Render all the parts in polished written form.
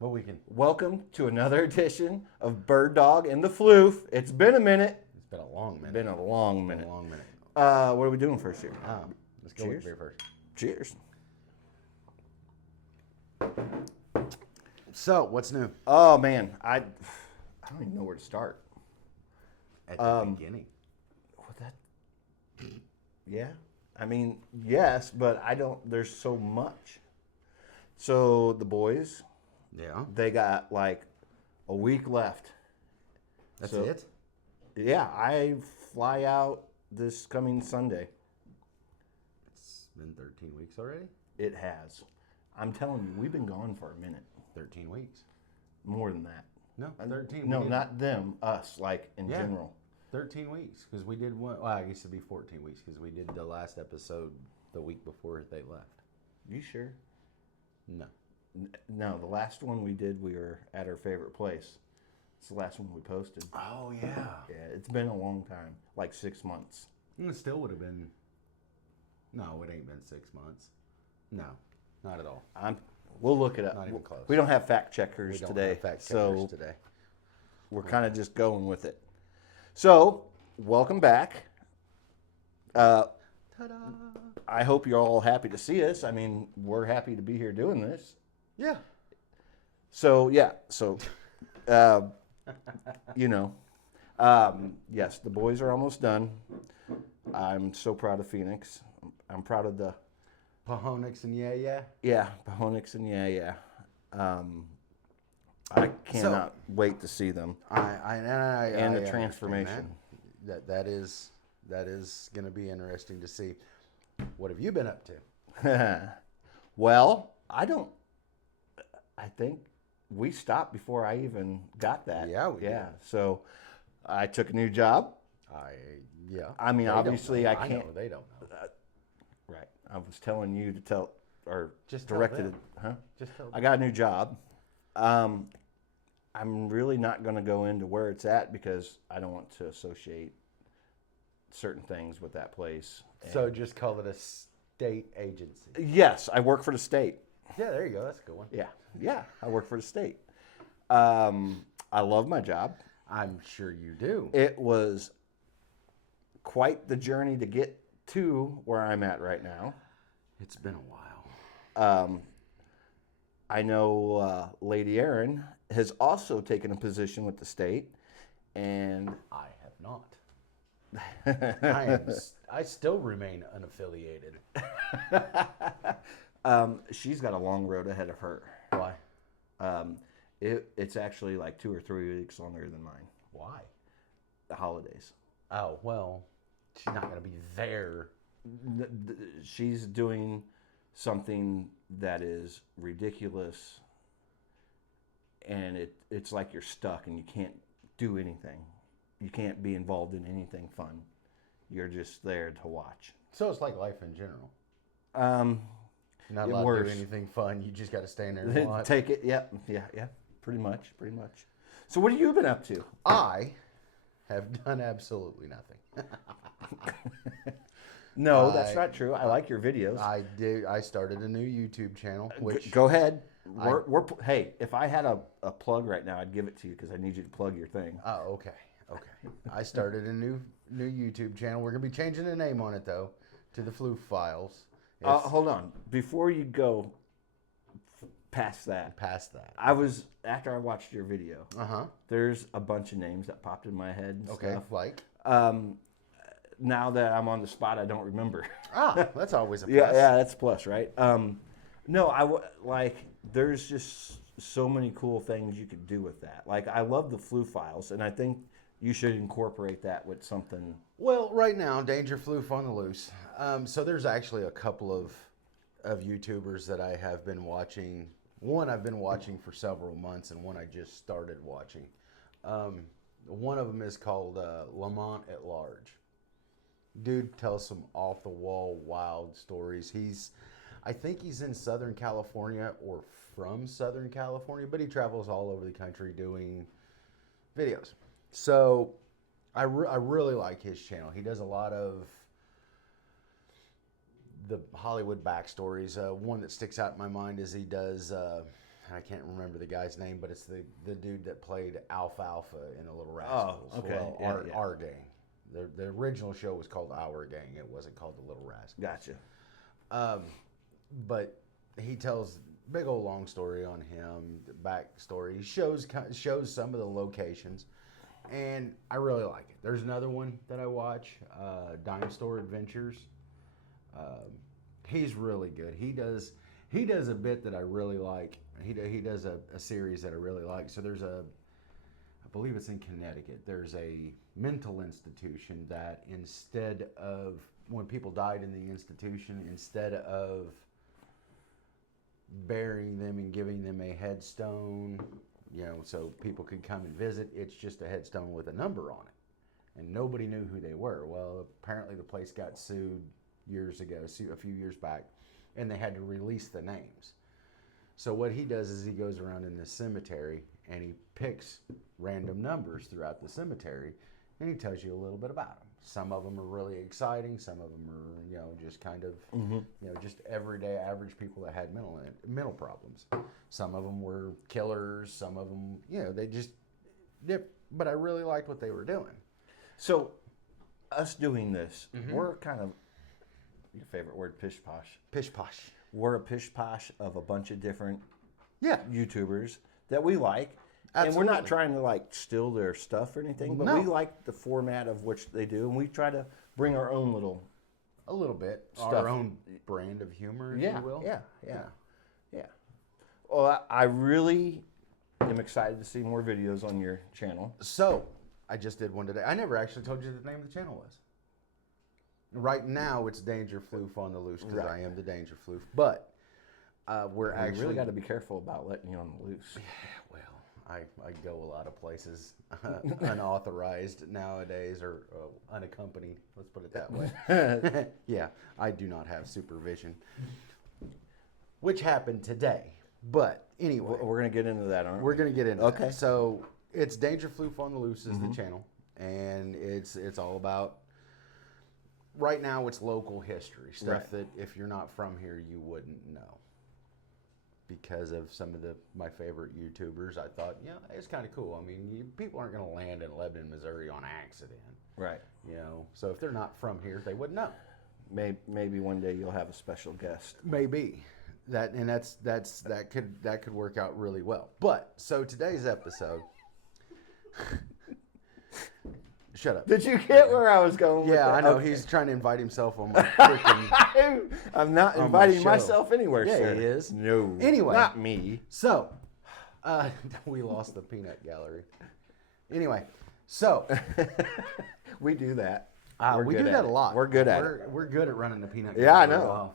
But we can. Welcome to another edition of Bird Dog and the Floof. It's been a minute. It's been a long minute. Been a long minute. Been a long minute. What are we doing first here? Let's go with beer first. Cheers. So, what's new? Oh man, I don't even know where to start. At the beginning. What that? Yeah, I mean yes, but I don't. There's so much. So the boys, Yeah. they got like a week left. That's So- it? Yeah, I fly out this coming Sunday. It's been 13 weeks already? It has. I'm telling you, we've been gone for a minute. 13 weeks. More than that. No, 13. No, We did not them. Us, like in Yeah. general. 13 weeks. Because we did one. Well, I guess it'd be 14 weeks because we did the last episode the week before they left. You sure? No. No, the last one we did, we were at our favorite place. It's the last one we posted. Oh, yeah. Yeah, it's been a long time, like 6 months. It still would have been. No, it ain't been 6 months. No, not at all. We'll look it up. Not even close. We don't have fact We checkers don't today, have fact so checkers today. we're kind of just going with it. So, welcome back. Ta-da! I hope you're all happy to see us. I mean, we're happy to be here doing this. Yeah. So, yeah. So, you know, yes, the boys are almost done. I'm so proud of Phoenix. I'm proud of the, Pahonix and yeah. Pahonix and I cannot wait to see them. And the I transformation. understand that is going to be interesting to see. What have you been up to? Well, I think we stopped before I even got that. Yeah, we did. So I took a new job. I mean, They don't obviously, know. I can't. know, they don't know. Right. I was telling you to tell, or Just tell directed it. them. Huh? Just tell I got a new job. I'm really not going to go into where it's at because I don't want to associate certain things with that place. So just call it a state agency. Yes, I work for the state. Yeah, there you go. That's a good one. Yeah, I work for the state. I love my job. I'm sure you do. It was quite the journey to get to where I'm at right now. It's been a while. I know Lady Erin has also taken a position with the state, and I have not. I still remain unaffiliated. she's got a long road ahead of her. Why? It's actually like 2 or 3 weeks longer than mine. Why? The holidays. Oh, well, she's not going to be there. She's doing something that is ridiculous, and it's like you're stuck and you can't do anything. You can't be involved in anything fun. You're just there to watch. So it's like life in general. You're not It allowed to worse. do anything fun. You just got to stay in there and watch. Take it. Yeah. Pretty much. So what have you been up to? I have done absolutely nothing. No, that's not true. I like your videos. I did. I started a new YouTube channel. Which Go ahead. Hey, if I had a plug right now, I'd give it to you because I need you to plug your thing. Oh, okay. I started a new YouTube channel. We're gonna be changing the name on it though to the Floof Files. Hold on. Before you go past that, after I watched your video. There's a bunch of names that popped in my head. And stuff. Like. Now that I'm on the spot, I don't remember. That's always a plus. Yeah, that's a plus, right? No, there's just so many cool things you could do with that. Like, I love the Floof Files, and I think you should incorporate that with something. Well, right now, Danger Floof on the loose. So there's actually a couple of YouTubers that I have been watching. One I've been watching for several months, and one I just started watching. One of them is called Lamont at Large. Dude tells some off-the-wall wild stories. I think he's in Southern California or from Southern California, but he travels all over the country doing videos. So I really like his channel. He does a lot of the Hollywood backstories. One that sticks out in my mind is he does I can't remember the guy's name, but it's the dude that played Alfalfa in the Little Rascals. Oh, okay. Well, Yeah, our gang. The original show was called Our Gang. It wasn't called the Little Rascals. Gotcha. But he tells big old long story on him, the backstory. He shows some of the locations, and I really like it. There's another one that I watch, Dime Store Adventures. He's really good. He does a bit that I really like. He does a series that I really like. So there's I believe it's in Connecticut. There's a mental institution that instead of, when people died in the institution, instead of burying them and giving them a headstone, so people could come and visit, it's just a headstone with a number on it. And nobody knew who they were. Well, apparently the place got sued years ago, a few years back, and they had to release the names. So what he does is he goes around in this cemetery and he picks random numbers throughout the cemetery, and he tells you a little bit about them. Some of them are really exciting. Some of them are, just kind of, just everyday average people that had mental problems. Some of them were killers. Some of them, they just dip. But I really liked what they were doing. So, us doing this, we're kind of, your favorite word, pish posh. Pish posh. We're a pish posh of a bunch of different YouTubers that we like. Absolutely. And we're not trying to steal their stuff or anything, but we like the format of which they do, and we try to bring our own a little bit stuff. Our own brand of humor, if you will. Yeah. Well, I really am excited to see more videos on your channel. So, I just did one today. I never actually told you the name of the channel was. Right now, it's Danger Floof on the Loose, because I am the Danger Floof. But we're actually... really got to be careful about letting you on the loose. Well, I go a lot of places unauthorized nowadays, or unaccompanied. Let's put it that way. Yeah, I do not have supervision, which happened today. But anyway, we're going to get into that, aren't we? We're going to get into that. So it's Danger Floof on the Loose is the channel, and it's all about. Right now, it's local history stuff that if you're not from here, you wouldn't know. Because of some of my favorite YouTubers, I thought, it's kind of cool. I mean, people aren't going to land in Lebanon, Missouri on accident. Right. So if they're not from here, they wouldn't know. Maybe one day you'll have a special guest. Maybe. That could work out really well. But so today's episode. Shut up. Did you get where I was going with that? I know. Okay. He's trying to invite himself on my freaking... I'm not inviting myself anywhere, yeah, sir. He is. No. Anyway. Not me. So, we lost the peanut gallery. Anyway, so... we do that. We do that a lot. We're good at it. We're good at running the peanut gallery. Yeah,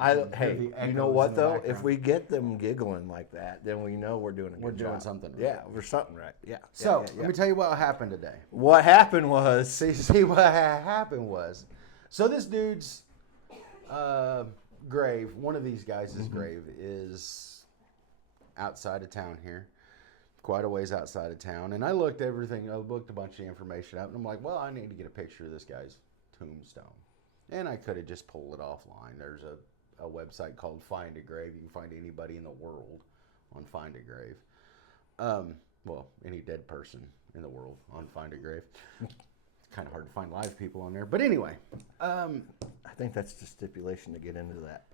I know. Hey, you know what, though? If we get them giggling like that, then we know we're doing a good job. We're doing something right. Yeah, we're something right. Yeah. So, let me tell you what happened today. What happened was... See what happened was... So this dude's grave, one of these guys' grave, is outside of town here. Quite a ways outside of town, and I looked a bunch of information up, and I'm like, well, I need to get a picture of this guy's tombstone, and I could have just pulled it offline. There's a website called Find a Grave. You can find anybody in the world on Find a Grave. Well, any dead person in the world on Find a Grave. It's kind of hard to find live people on there, but anyway. I think that's the stipulation to get into that.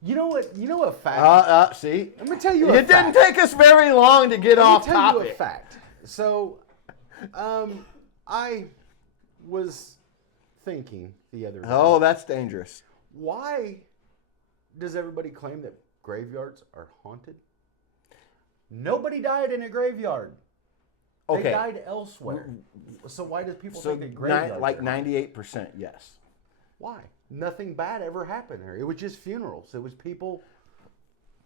You know what fact? See? Let me tell you a fact. It didn't take us very long to get off topic. Let me tell you a fact. So, I was thinking the other day. Oh, that's dangerous. Why does everybody claim that graveyards are haunted? Nobody died in a graveyard. Okay. They died elsewhere. So why do people think that graveyards are haunted? 98%, yes. Why? Nothing bad ever happened there. It was just funerals. It was people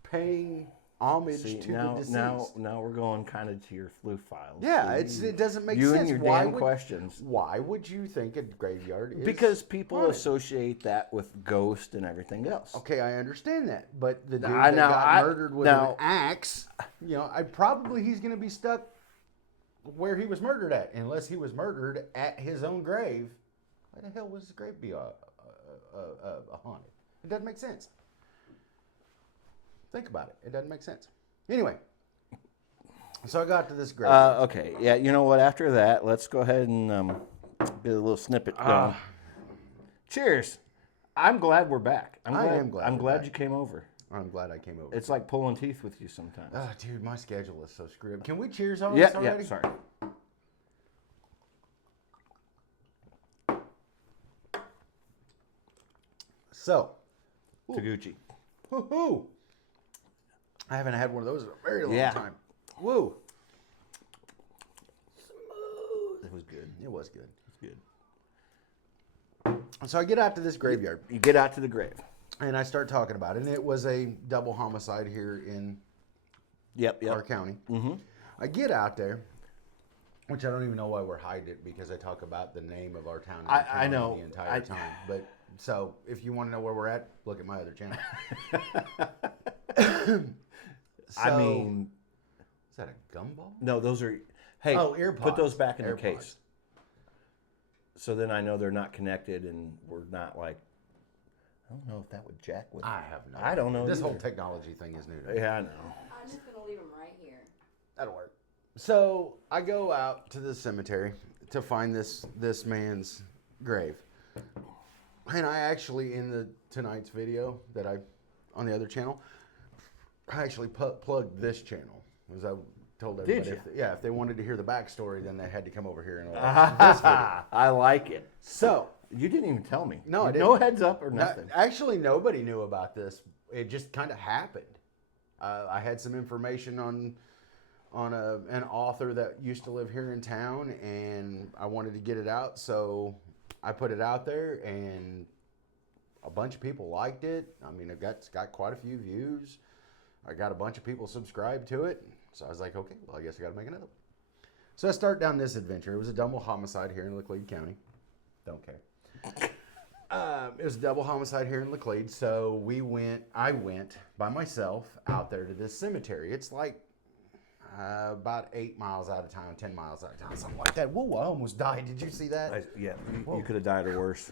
paying homage to the deceased. Now we're going kind of to your Floof files. Yeah, it doesn't make sense. You and your damn questions. Why would you think a graveyard is Because people haunted? Associate that with ghosts and everything else. Okay, I understand that. But the dude that got murdered with an axe, he's going to be stuck where he was murdered at. Unless he was murdered at his own grave. Why the hell was his grave be haunted? It doesn't make sense. Think about it. It doesn't make sense. Anyway, so I got to this grave. Okay. Yeah. You know what? After that, let's go ahead and get a little snippet going. Cheers. I'm glad we're back. I'm glad you came over. I'm glad I came over. It's like pulling teeth with you sometimes. Oh, dude, my schedule is so screwed up. Can we cheers on Yeah. this already? Yeah. Sorry. So, Taguchi. woohoo! I haven't had one of those in a very long Yeah. time. Woo! It was good. It was good. It's good. So I get out to this graveyard. You get out to the grave. And I start talking about it. And it was a double homicide here in our county. Mm-hmm. I get out there, which I don't even know why we're hiding it, because I talk about the name of our town and the I know. the entire time. But so if you want to know where we're at, look at my other channel. I mean, is that a gumball? no, those are. Hey, ear put those pods. back in their AirPods. case. So then I know they're not connected, and we're not like. I don't know if that would jack with. I have no. I don't know. This either. whole technology thing is new to me. Yeah, I know. I'm just gonna leave them right here. That'll work. So I go out to the cemetery to find this man's grave, and I actually in tonight's video that I on the other channel, I actually plugged this channel, as I told everybody. Did you? If they wanted to hear the backstory, then they had to come over here and watch this video. I like it. So You didn't even tell me. No, I didn't. No heads up or nothing. Actually, nobody knew about this. It just kind of happened. I had some information on an author that used to live here in town, and I wanted to get it out, so I put it out there, and a bunch of people liked it. I mean, it's got quite a few views. I got a bunch of people subscribed to it, so I was like, okay, well, I guess I got to make another one. So I start down this adventure. It was a double homicide here in Laclede County. Don't care. It was a double homicide here in Laclede, so I went by myself out there to this cemetery. It's like about 8 miles out of town, 10 miles out of town, something like that. Whoa, I almost died. Did you see that? You could have died or worse.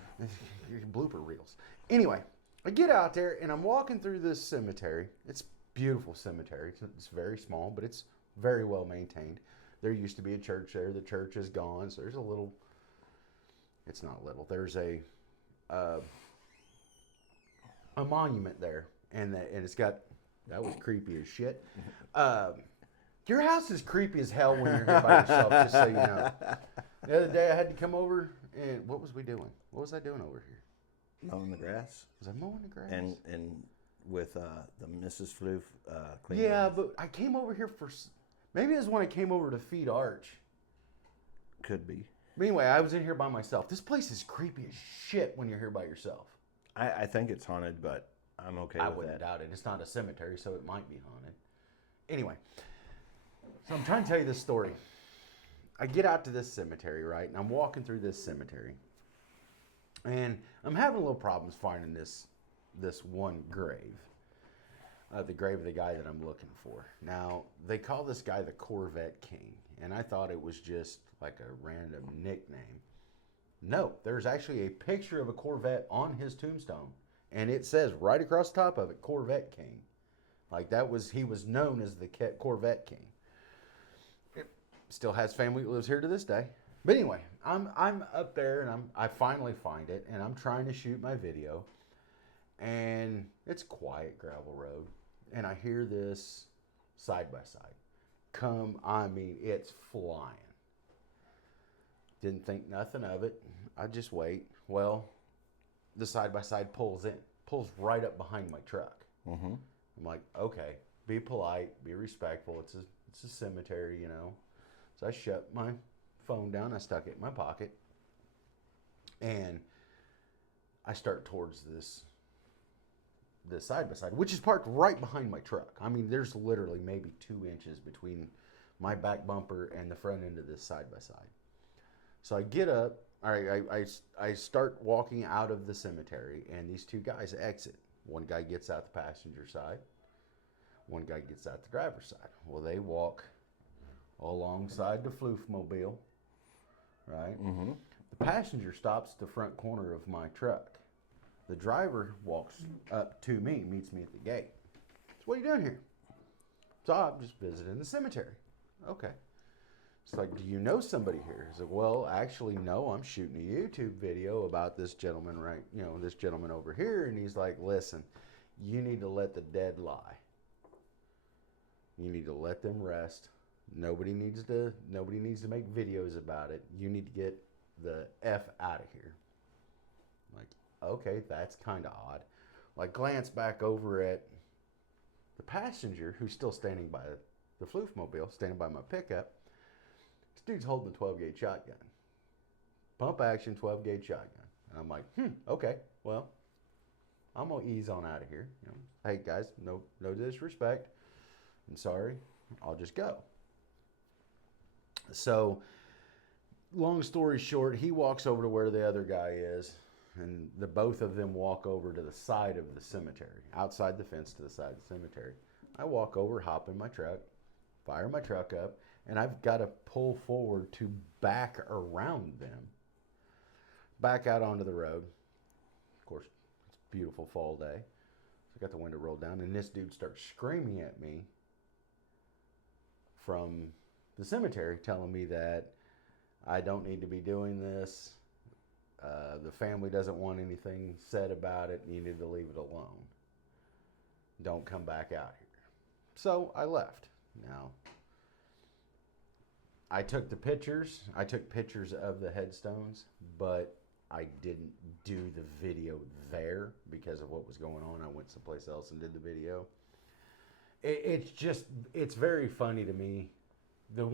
Your blooper reels. Anyway, I get out there and I'm walking through this cemetery. It's a beautiful cemetery. It's very small, but it's very well maintained. There used to be a church there. The church is gone, so there's a little. It's not little. There's a monument there, and it's got. That was creepy as shit. Your house is creepy as hell when you're here by yourself. Just so you know. The other day I had to come over, and what was we doing? What was I doing over here? Mowing the grass. Was I mowing the grass? And with the Mrs. Floof cleaning. Yeah, but I came over here for. Maybe it was when I came over to feed Arch. Could be. But anyway, I was in here by myself. This place is creepy as shit when you're here by yourself. I think it's haunted, but I'm okay I with wouldn't that. doubt it. It's not a cemetery, so it might be haunted. Anyway, so I'm trying to tell you this story. I get out to this cemetery, right? And I'm walking through this cemetery. And I'm having a little problems finding this one grave. The grave of the guy that I'm looking for. Now, they call this guy the Corvette King. And I thought it was just like a random nickname. No, there's actually a picture of a Corvette on his tombstone. And it says right across the top of it, Corvette King. Like he was known as the Corvette King. It still has family that lives here to this day. But anyway, I'm up there and I finally find it and I'm trying to shoot my video. And it's quiet gravel road. And I hear this side by side. It's flying. Didn't think nothing of it. I just wait. Well, the side-by-side pulls right up behind my truck. Mm-hmm. I'm like, okay, be polite, be respectful. It's a cemetery, you know. So I shut my phone down. I stuck it in my pocket. And I start towards this side-by-side, which is parked right behind my truck. I mean, there's literally maybe 2 inches between my back bumper and the front end of this side-by-side. So I get up, I start walking out of the cemetery, and these 2 guys exit. One guy gets out the passenger side. One guy gets out the driver's side. Well, they walk alongside the Floof mobile, right? Mm-hmm. The passenger stops at the front corner of my truck. The driver walks up to me, meets me at the gate. What are you doing here? So I'm just visiting the cemetery. Okay. It's like, do you know somebody here? He's like, well, actually, no, I'm shooting a YouTube video about this gentleman this gentleman over here. And he's like, listen, you need to let the dead lie. You need to let them rest. Nobody needs to make videos about it. You need to get the F out of here. I'm like, okay, that's kind of odd. Like, glance back over at the passenger who's still standing by the Floof mobile, standing by my pickup. This dude's holding a 12-gauge shotgun. Pump action 12-gauge shotgun. And I'm like, okay, well, I'm going to ease on out of here. Hey, guys, no disrespect. I'm sorry. I'll just go. So, long story short, he walks over to where the other guy is, and the both of them walk over to the side of the cemetery, outside the fence to the side of the cemetery. I walk over, hop in my truck, fire my truck up, and I've got to pull forward to back around them, back out onto the road. Of course, it's a beautiful fall day. So I got the window rolled down, and this dude starts screaming at me from the cemetery, telling me that I don't need to be doing this. The family doesn't want anything said about it, and you need to leave it alone. Don't come back out here. So I left. Now, I took the pictures. I took pictures of the headstones, but I didn't do the video there because of what was going on. I went someplace else and did the video. It's very funny to me. The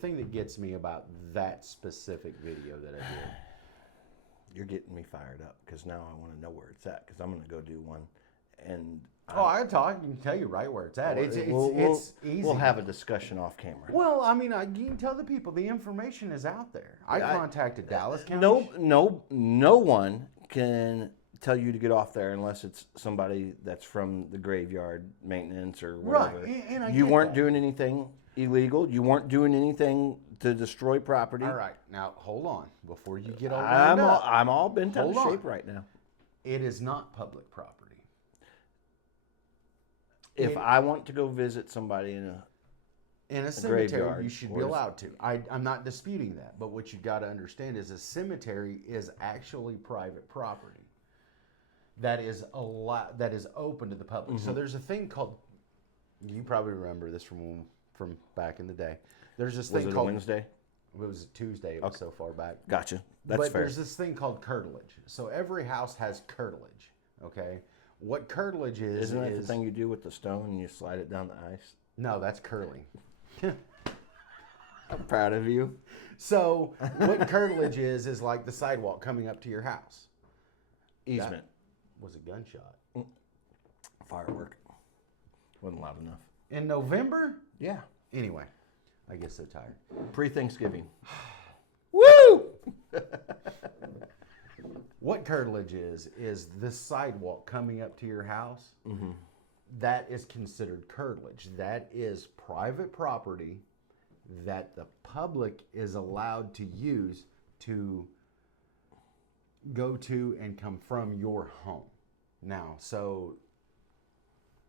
thing that gets me about that specific video that I did. You're getting me fired up because now I want to know where it's at because I'm going to go do one. And I can tell you right where it's at. It's easy. We'll have a discussion off camera. Well, I mean, you can tell the people the information is out there. I contacted Dallas County. No one can tell you to get off there unless it's somebody that's from the graveyard maintenance or whatever. Right, and you weren't doing anything illegal. You weren't doing anything to destroy property. All right, now hold on before you get all wound up. I'm all bent out of shape right now. It is not public property. If I want to go visit somebody in a cemetery, you should be allowed to. I'm not disputing that, but what you got to understand is a cemetery is actually private property. That is open to the public. Mm-hmm. So there's a thing called. You probably remember this from back in the day. There's this thing called Wednesday. It was a Tuesday. It was so far back. Gotcha. That's but fair. There's this thing called curtilage. So every house has curtilage. Okay. What curtilage is? Isn't that the thing you do with the stone and you slide it down the ice? No, that's curling. I'm proud of you. So what curtilage is like the sidewalk coming up to your house. Easement. That was a gunshot. Firework. Wasn't loud enough. In November? Yeah. Anyway, I get so tired. Pre-Thanksgiving. Woo! What curtilage is the sidewalk coming up to your house. Mm-hmm. That is considered curtilage. That is private property that the public is allowed to use to go to and come from your home. Now, so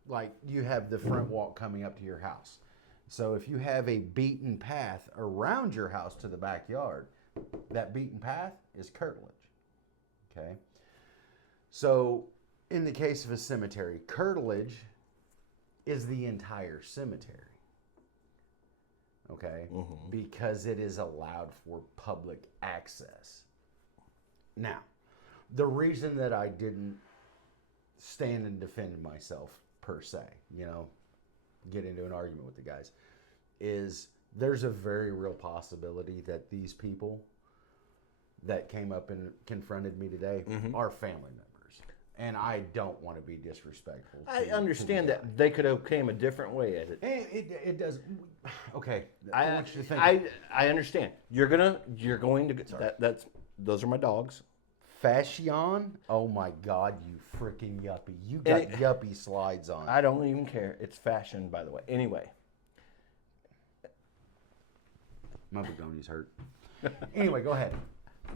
like you have the front walk coming up to your house. So if you have a beaten path around your house to the backyard, that beaten path is curtilage. Okay. So in the case of a cemetery, curtilage is the entire cemetery. Okay. Mm-hmm. Because it is allowed for public access. Now, the reason that I didn't stand and defend myself per se, get into an argument with the guys, is there's a very real possibility that these people that came up and confronted me today are family members. And I don't want to be disrespectful. I understand that. They could have came a different way at it. It does. Okay. I want you to think. I understand. You're going to, those are my dogs. Fashion? Oh my God, you freaking yuppie. You got yuppie slides on. I don't even care. It's fashion, by the way. Anyway. My begonia's hurt. Anyway, go ahead.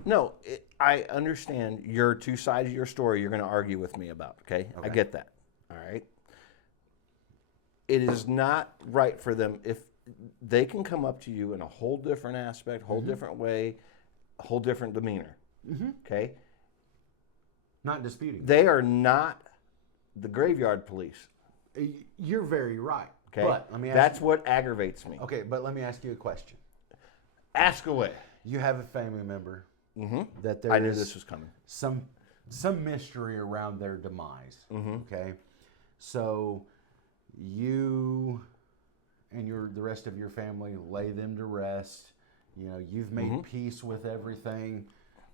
No, I understand your two sides of your story you're going to argue with me about, okay? I get that. All right. it is not right for them if they can come up to you in a whole different aspect, whole different way, whole different demeanor. Okay? Not disputing. They are not the graveyard police. You're very right. Okay? But let me ask That's what aggravates me. Okay, but let me ask you a question. Ask away. You have a family member that I knew there's this was coming. some mystery around their demise. Okay, so you and the rest of your family lay them to rest. You know, you've made peace with everything.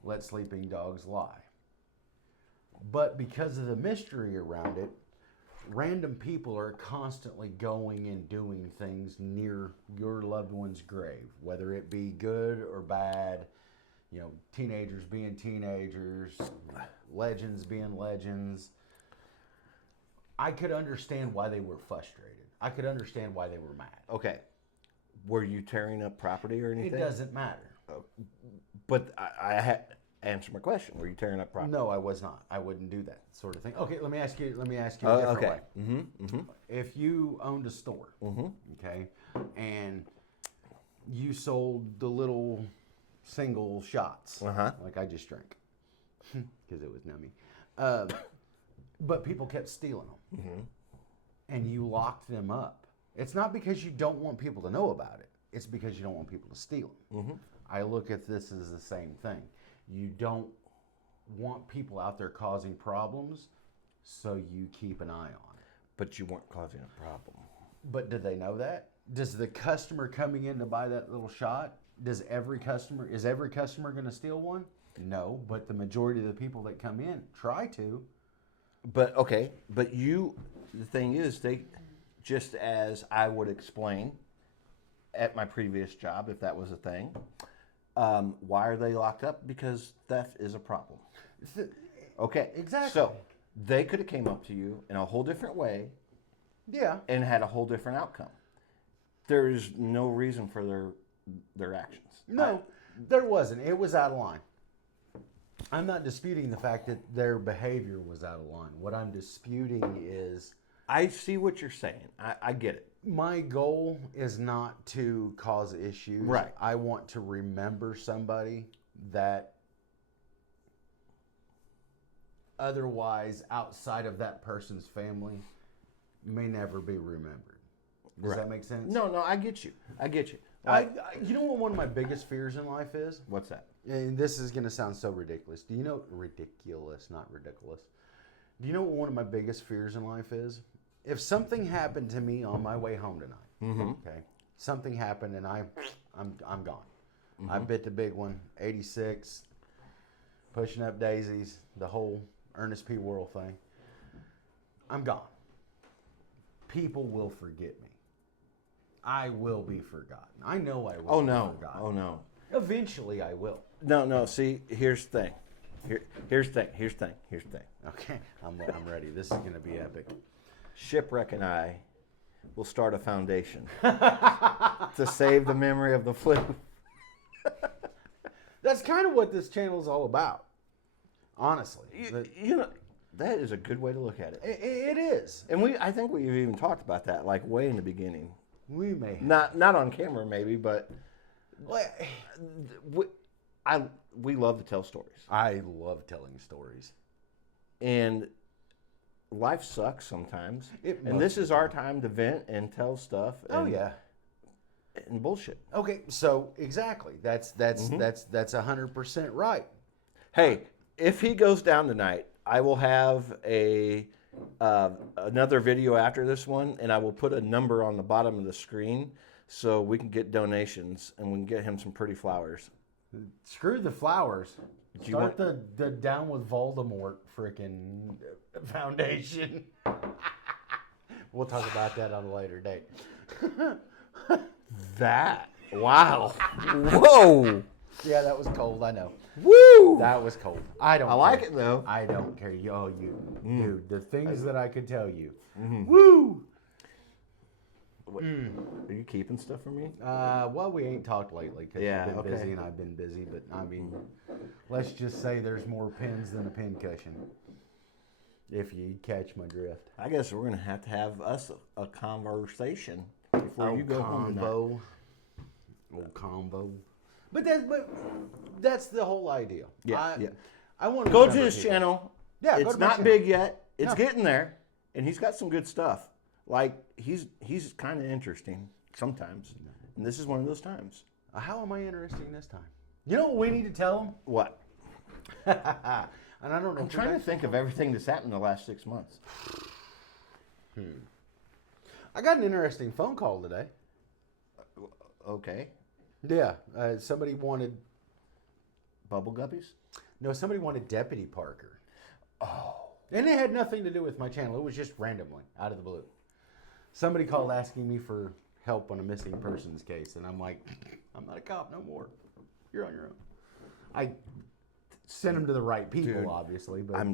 Let sleeping dogs lie. But because of the mystery around it, random people are constantly going and doing things near your loved one's grave, whether it be good or bad. You know, teenagers being teenagers, legends being legends. I could understand why they were frustrated. I could understand why they were mad. Okay. Were you tearing up property or anything? It doesn't matter. But I had answer my question. Were you tearing up property? No, I was not. I wouldn't do that sort of thing. Okay, let me ask you a different way. If you owned a store, okay, and you sold the little single shots, like I just drank, because it was nummy, but people kept stealing them, and you locked them up. It's not because you don't want people to know about it. It's because you don't want people to steal them. I look at this as the same thing. You don't want people out there causing problems, so you keep an eye on it. But you weren't causing a problem. But do they know that? Does the customer coming in to buy that little shot, is every customer going to steal one? No, but the majority of the people that come in try to. But okay, the thing is, they, just as I would explain at my previous job, if that was a thing, why are they locked up? Because theft is a problem. Okay, Exactly. So they could have came up to you in a whole different way, Yeah. and had a whole different outcome. There is no reason for their actions. No, there wasn't. It was out of line. I'm not disputing the fact that their behavior was out of line. What I'm disputing is I see what you're saying. I get it. my goal is not to cause issues. Right. I want to remember somebody that otherwise, outside of that person's family, may never be remembered. Does that make sense? No, I get you. You know what one of my biggest fears in life is? What's that? And this is going to sound so ridiculous. Do you know, ridiculous, not ridiculous. Do you know what one of my biggest fears in life is? If something happened to me on my way home tonight, okay, something happened and I'm gone. I bit the big one, 86, pushing up daisies, the whole Ernest P. Worrell thing. I'm gone. People will forget me. I will be forgotten. I know I will be forgotten. Oh no. Eventually I will. No. See, here's the thing. Here's the thing. Okay, I'm ready. This is going to be epic. Shipwreck and I will start a foundation to save the memory of the Floof. That's kind of what this channel is all about, honestly. You know, that is a good way to look at it. It is. And I think we've even talked about that, like way in the beginning. We may have. Not on camera, maybe, but Well, we love to tell stories. I love telling stories. And life sucks sometimes. And this is our time to vent and tell stuff. Oh yeah. And bullshit. Okay, so exactly. That's 100% right. Hey, if he goes down tonight, I will have another video after this one, and I will put a number on the bottom of the screen so we can get donations and we can get him some pretty flowers. Screw the flowers. Do you Start the Down with Voldemort freaking foundation. We'll talk about that on a later date. Wow. Whoa. Yeah, that was cold. I know. Woo. That was cold. I don't. I like care. it though. I don't care. Dude, the things that I could tell you. Woo. Are you keeping stuff from me? Well, we ain't talked lately because you've been busy and I've been busy. But I mean, let's just say there's more pins than a pin cushion. If you catch my drift. I guess we're going to have us a conversation before you go home tonight. Old combo. But that's the whole idea. Yeah, I want to go to his channel. Yeah, it's not big yet. It's getting there, and he's got some good stuff. Like he's kind of interesting sometimes, and this is one of those times. How am I interesting this time? You know what we need to tell him? What? And I don't know. I'm trying to think of everything that's happened in the last 6 months. I got an interesting phone call today. Okay. Yeah, somebody wanted. Bubble guppies? No, somebody wanted Deputy Parker. Oh. And it had nothing to do with my channel. It was just randomly, out of the blue. Somebody called asking me for help on a missing persons case. And I'm like, I'm not a cop no more. You're on your own. I sent them to the right people, Dude, obviously. But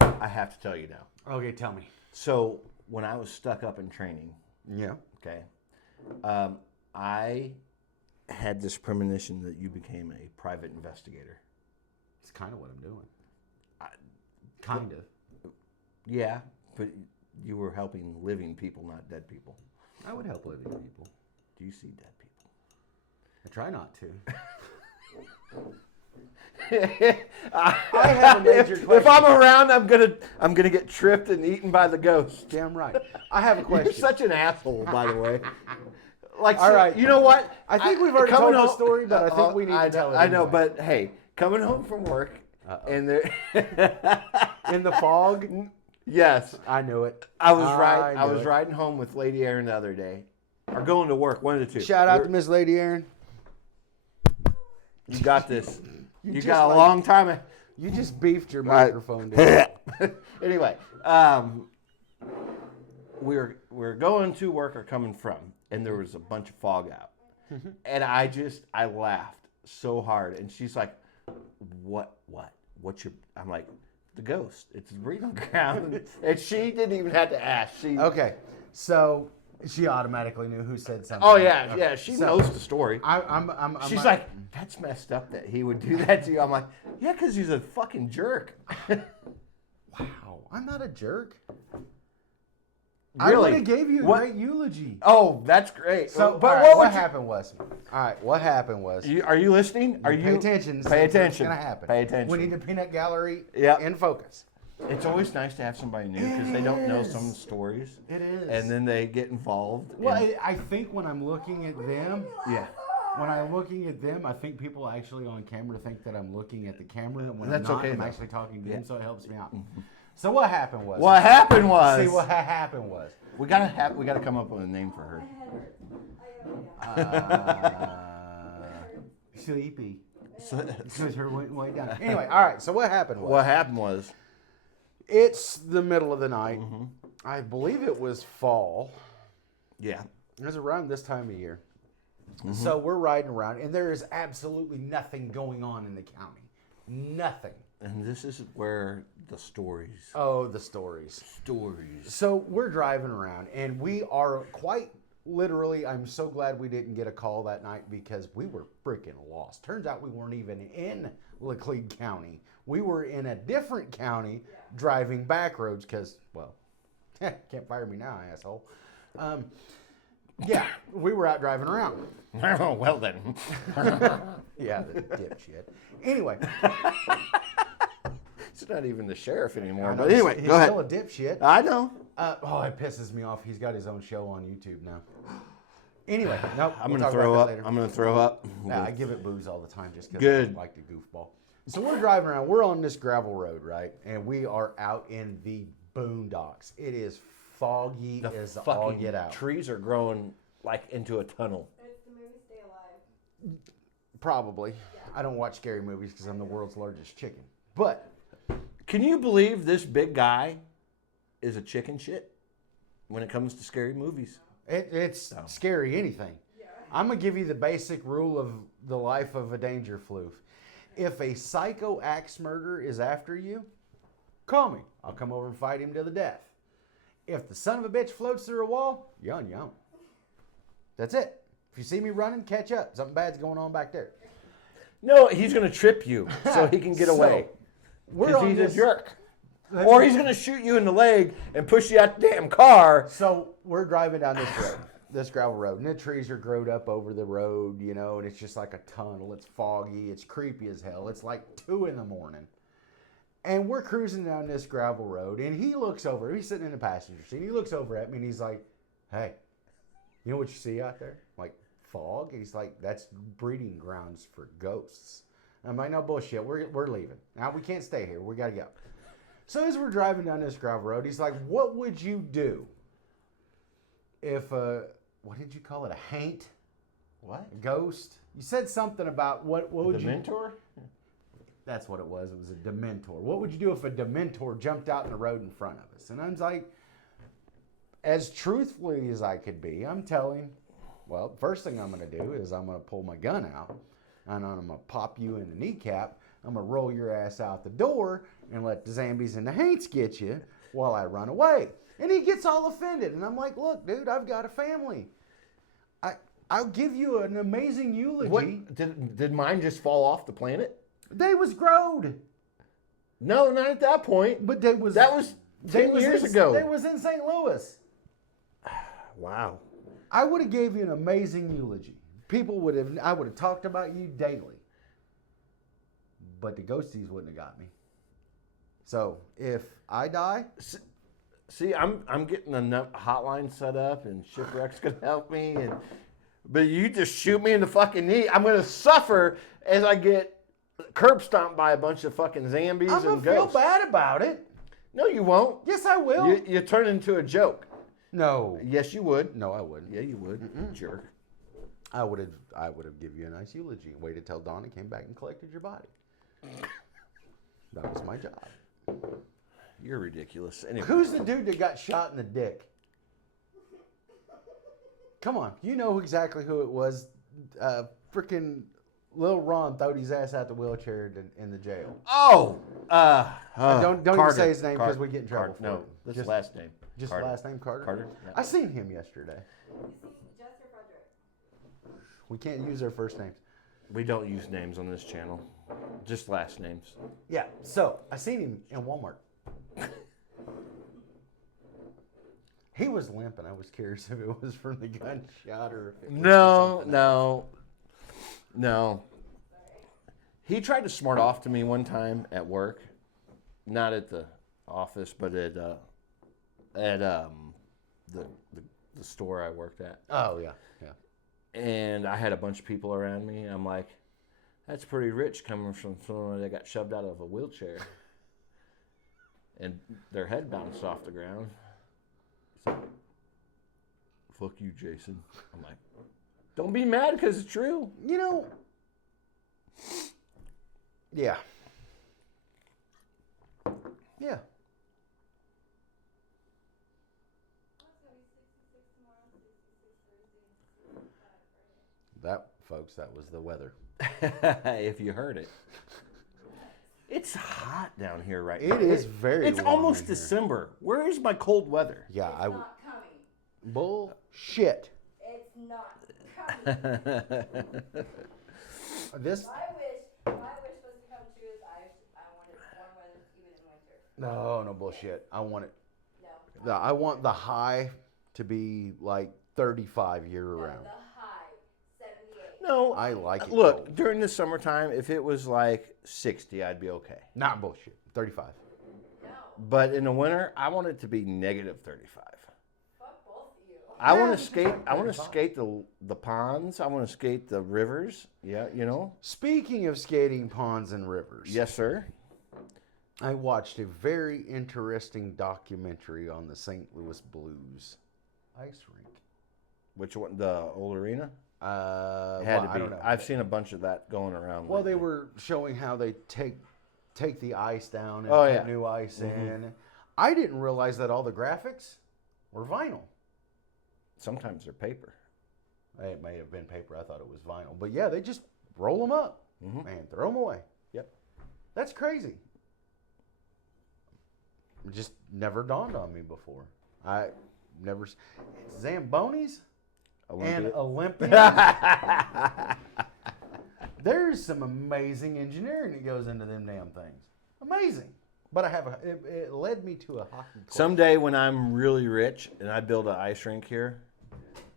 I have to tell you now. Okay, tell me. So when I was stuck up in training, Yeah. okay, I had this premonition that you became a private investigator. It's kind of what I'm doing. Kind of. Yeah, but you were helping living people, not dead people. I would help living people. Do you see dead people? I try not to. I have a major if question. I'm around, I'm gonna get tripped and eaten by the ghost. Damn right. I have a question. You're such an asshole, by the way. Like, all right. You know what? I think we've already told the story, but I think we need to tell it. I know, anyway. but hey, coming home from work and there, In the fog? yes, I knew it. I was knew it. riding home with Lady Aaron the other day, or going to work, one of the two. Shout out to Miss Lady Aaron. You got this. You just got a like- long time. You just beefed your microphone, dude. Anyway, we were going to work or coming from, and there was a bunch of fog out, and I laughed so hard, and she's like, what's your? I'm like, the ghost. It's breathing ground, and she didn't even have to ask. She Okay, so she automatically knew who said something. Oh yeah, Okay. yeah. She So, knows the story. I'm She's like, that's messed up that he would do that to you. I'm like, yeah, because he's a fucking jerk. wow, I'm not a jerk. Really? I would have gave you a What- great eulogy. Oh, that's great. So, but all right, what would happened was, all right, what happened was, Are you listening? Are pay you attention. Pay attention. What's gonna happen? Pay attention. We need the peanut gallery Yeah. in focus. It's always nice to have somebody new because they don't know some stories. It is. And then they get involved. Well, and- I think when I'm looking at them, yeah. when I'm looking at them, I think people actually on camera think that I'm looking at the camera. And when That's I'm not, okay, I'm though. actually talking to Yeah. them, so it helps me out. So what happened was. What happened was. See, what happened was. we gotta come up with a name for her. Sleepy. So, Because her went way down. Anyway, all right. So what happened was. what happened was. It's the middle of the night. I believe it was fall. Yeah. It was around this time of year. So we're riding around, and there is absolutely nothing going on in the county. Nothing. And this is where the stories. Oh, the stories. Stories. So we're driving around, and we are quite literally, I'm so glad we didn't get a call that night because we were freaking lost. Turns out we weren't even in Laclede County. We were in a different county driving back roads because, well, can't fire me now, asshole. Yeah, we were out driving around. Oh, well then. Yeah, the dipshit. Anyway. It's not even the sheriff anymore. I know, But anyway, he's go ahead. still a dipshit. I know. Oh, it pisses me off. He's got his own show on YouTube now. Anyway, nope. I'm we'll gonna talk throw about up. that later. I'm gonna throw up. Yeah, I give it booze all the time just because Good. I like to goofball. So we're driving around. We're on this gravel road, right? And we are out in the boondocks. It is foggy The as all fucking get out. trees are growing like into a tunnel. It's the movie Stay Alive. Probably. I don't watch scary movies because I'm the world's largest chicken. But Can you believe this big guy is a chicken shit when it comes to scary movies? it's scary anything. I'm going to give you the basic rule of the life of a danger floof. If a psycho axe murderer is after you, call me. I'll come over and fight him to the death. If the son of a bitch floats through a wall, you're on your own. That's it. If you see me running, catch up. Something bad's going on back there. No, he's gonna trip you so he can get So, away. We're Because on he's this, a jerk. or he's gonna shoot you in the leg and push you out the damn car. So we're driving down this road, this gravel road, and the trees are growed up over the road, you know, and it's just like a tunnel. It's foggy. It's creepy as hell. It's like 2 a.m. And we're cruising down this gravel road, and he looks over. He's sitting in the passenger seat. He looks over at me, and he's like, "Hey, you know what you see out there? Like fog?" He's like, "That's breeding grounds for ghosts." I'm like, "No bullshit. We're leaving. Now we can't stay here. We gotta go." So as we're driving down this gravel road, he's like, "What would you do if what did you call it? A haint? What? A ghost? You said something about what would The you?" mentor? That's what it was. It was a dementor. What would you do if a dementor jumped out in the road in front of us? And I'm like, as truthfully as I could be, I'm telling, well, first thing I'm going to do is I'm going to pull my gun out, and I'm going to pop you in the kneecap. I'm going to roll your ass out the door and let the zombies and the haints get you while I run away. And he gets all offended. And I'm like, "Look, dude, I've got a family. I'll give you an amazing eulogy." What did mine just fall off the planet? They was growed. No, not at that point. But that was 10 years ago. They was in St. Louis. Wow. I would have gave you an amazing eulogy. I would have talked about you daily. But the ghosties wouldn't have got me. So if I die, See, I'm getting a hotline set up, and Shipwreck's gonna help me, but you just shoot me in the fucking knee. I'm gonna suffer as I get curb stomped by a bunch of fucking zombies I'm and gonna feel ghosts. bad about it. No, you won't. Yes, I will. You turn into a joke. No, Yes, you would. no, I wouldn't. Yeah, you would. Jerk. I would have given you a nice eulogy. Waited till Donna came back and collected your body. That was my job. You're ridiculous. Anyway. Who's the dude that got shot in the dick? Come on, you know exactly who it was. Freaking Lil Ron throwed his ass out the wheelchair in the jail. Oh! Don't even Carter. say his name because we get in trouble for No, it. that's Just- last name. Just Carter. last name Carter? Carter, yeah. I seen him yesterday. You see Jess or Frederick? We can't use their first names. We don't use names on this channel. Just last names. Yeah, so I seen him in Walmart. He was limping. I was curious if it was from the gunshot or if it was something else. No. He tried to smart off to me one time at work, not at the office, but at the store I worked at. Oh yeah. And I had a bunch of people around me. I'm like, that's pretty rich coming from someone that got shoved out of a wheelchair. And their head bounced off the ground. He's like, fuck you, Jason. I'm like, don't be mad because it's true. You know. Yeah. Yeah. It's gonna be 66 tomorrow, 66 Thursday, and 65 Friday. That, folks, that was the weather. If you heard it. It's hot down here right It now. is very It's warm almost in here. December. Where is my cold weather? Yeah, It's I would. not coming. Bullshit. It's not coming. This. My wish was to come true is I wanted warm weather even in winter. No bullshit. I want it. No. I want the high to be like 35 year round. The high, 78. No. I like it. Look, cold. during the summertime, if it was like 60, I'd be okay. Not bullshit. 35. No. But in the winter, I want it to be negative 35. Fuck both of you. I want Yeah, to skate. I want to 35. skate the ponds. I want to skate the rivers. Yeah, you know. Speaking of skating ponds and rivers, Yes, sir. I watched a very interesting documentary on the St. Louis Blues ice rink. Which one? The old arena? Had Had to I be. don't know. I've seen a bunch of that going around. Well, they lately. were showing how they take the ice down and Oh, put yeah. new ice in. I didn't realize that all the graphics were vinyl. Sometimes they're paper. It may have been paper. I thought it was vinyl. But yeah, they just roll them up and throw them away. Yep. That's crazy. It just never dawned on me before. I never. Zambonis and Olympians. There's some amazing engineering that goes into them damn things. Amazing. But it led me to a hockey court. Someday when I'm really rich and I build an ice rink here,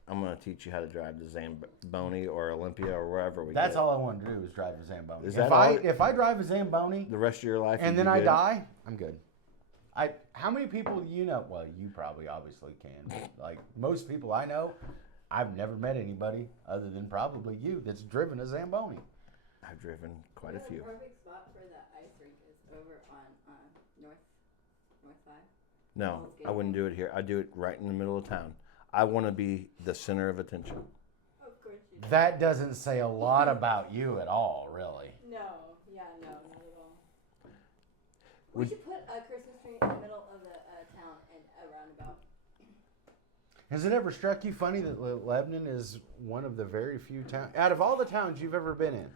I'm going to teach you how to drive the Zamboni or Olympia or wherever we That's get. all I want to do is drive a Zamboni. Is that all? If I drive a Zamboni The rest of your life, and you'd then be I good? die, I'm good. How many people do you know? Well, you probably obviously can. But like most people I know, I've never met anybody other than probably you that's driven a Zamboni. I've driven quite a few. The perfect spot for the ice rink is over on North 5. No, I wouldn't do it here. I'd do it right in the middle of town. I want to be the center of attention. Of course you do. That doesn't say a lot about you at all, really. No, yeah, no, not at all. We Would- should put a Christmas tree in the middle of the town and a roundabout. Has it ever struck you funny that Lebanon is one of the very few towns, out of all the towns you've ever been in,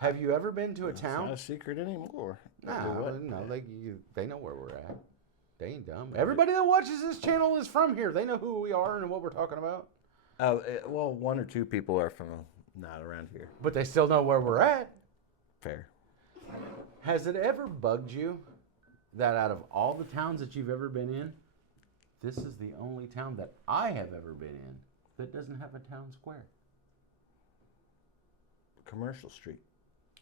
have you ever been to a It's town? not a secret anymore. No, they know where we're at. They ain't dumb. Everybody that watches this channel is from here. They know who we are and what we're talking about. Oh, well, one or two people are from not around here. But they still know where we're at. Fair. Has it ever bugged you that out of all the towns that you've ever been in, this is the only town that I have ever been in that doesn't have a town square? Commercial Street.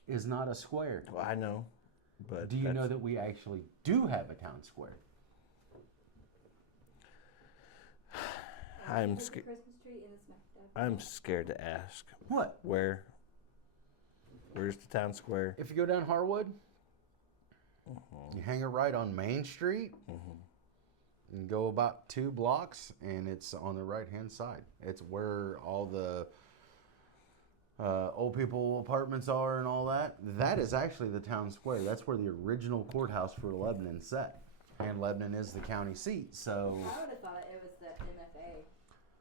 Is not a square. Well, I know, but Do you know that we actually do have a town square? I'm Put the scared. Christmas tree in the smack dab. I'm scared to ask. What? Where's the town square? If you go down Harwood, you hang a right on Main Street and go about 2 blocks, and it's on the right-hand side. It's where all the old people apartments are and all that. That is actually the town square. That's where the original courthouse for Lebanon set. And Lebanon is the county seat, so... I would have thought it was the MFA.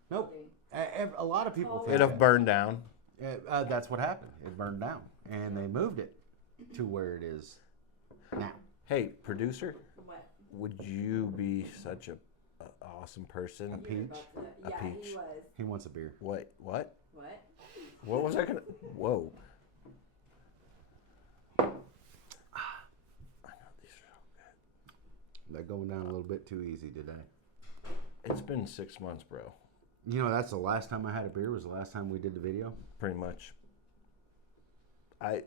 Nope. building. A lot of people think It'll that. burn down. That's what happened. It burned down, and they moved it to where it is now. Hey, producer, What? would you be such a awesome person? You were peach? about to- A yeah, peach. he was. He wants a beer. What? What? What was I gonna? Whoa. I know these are so good. They're going down a little bit too easy today. It's been 6 months, bro. You know, that's the last time I had a beer was the last time we did the video. Pretty much. To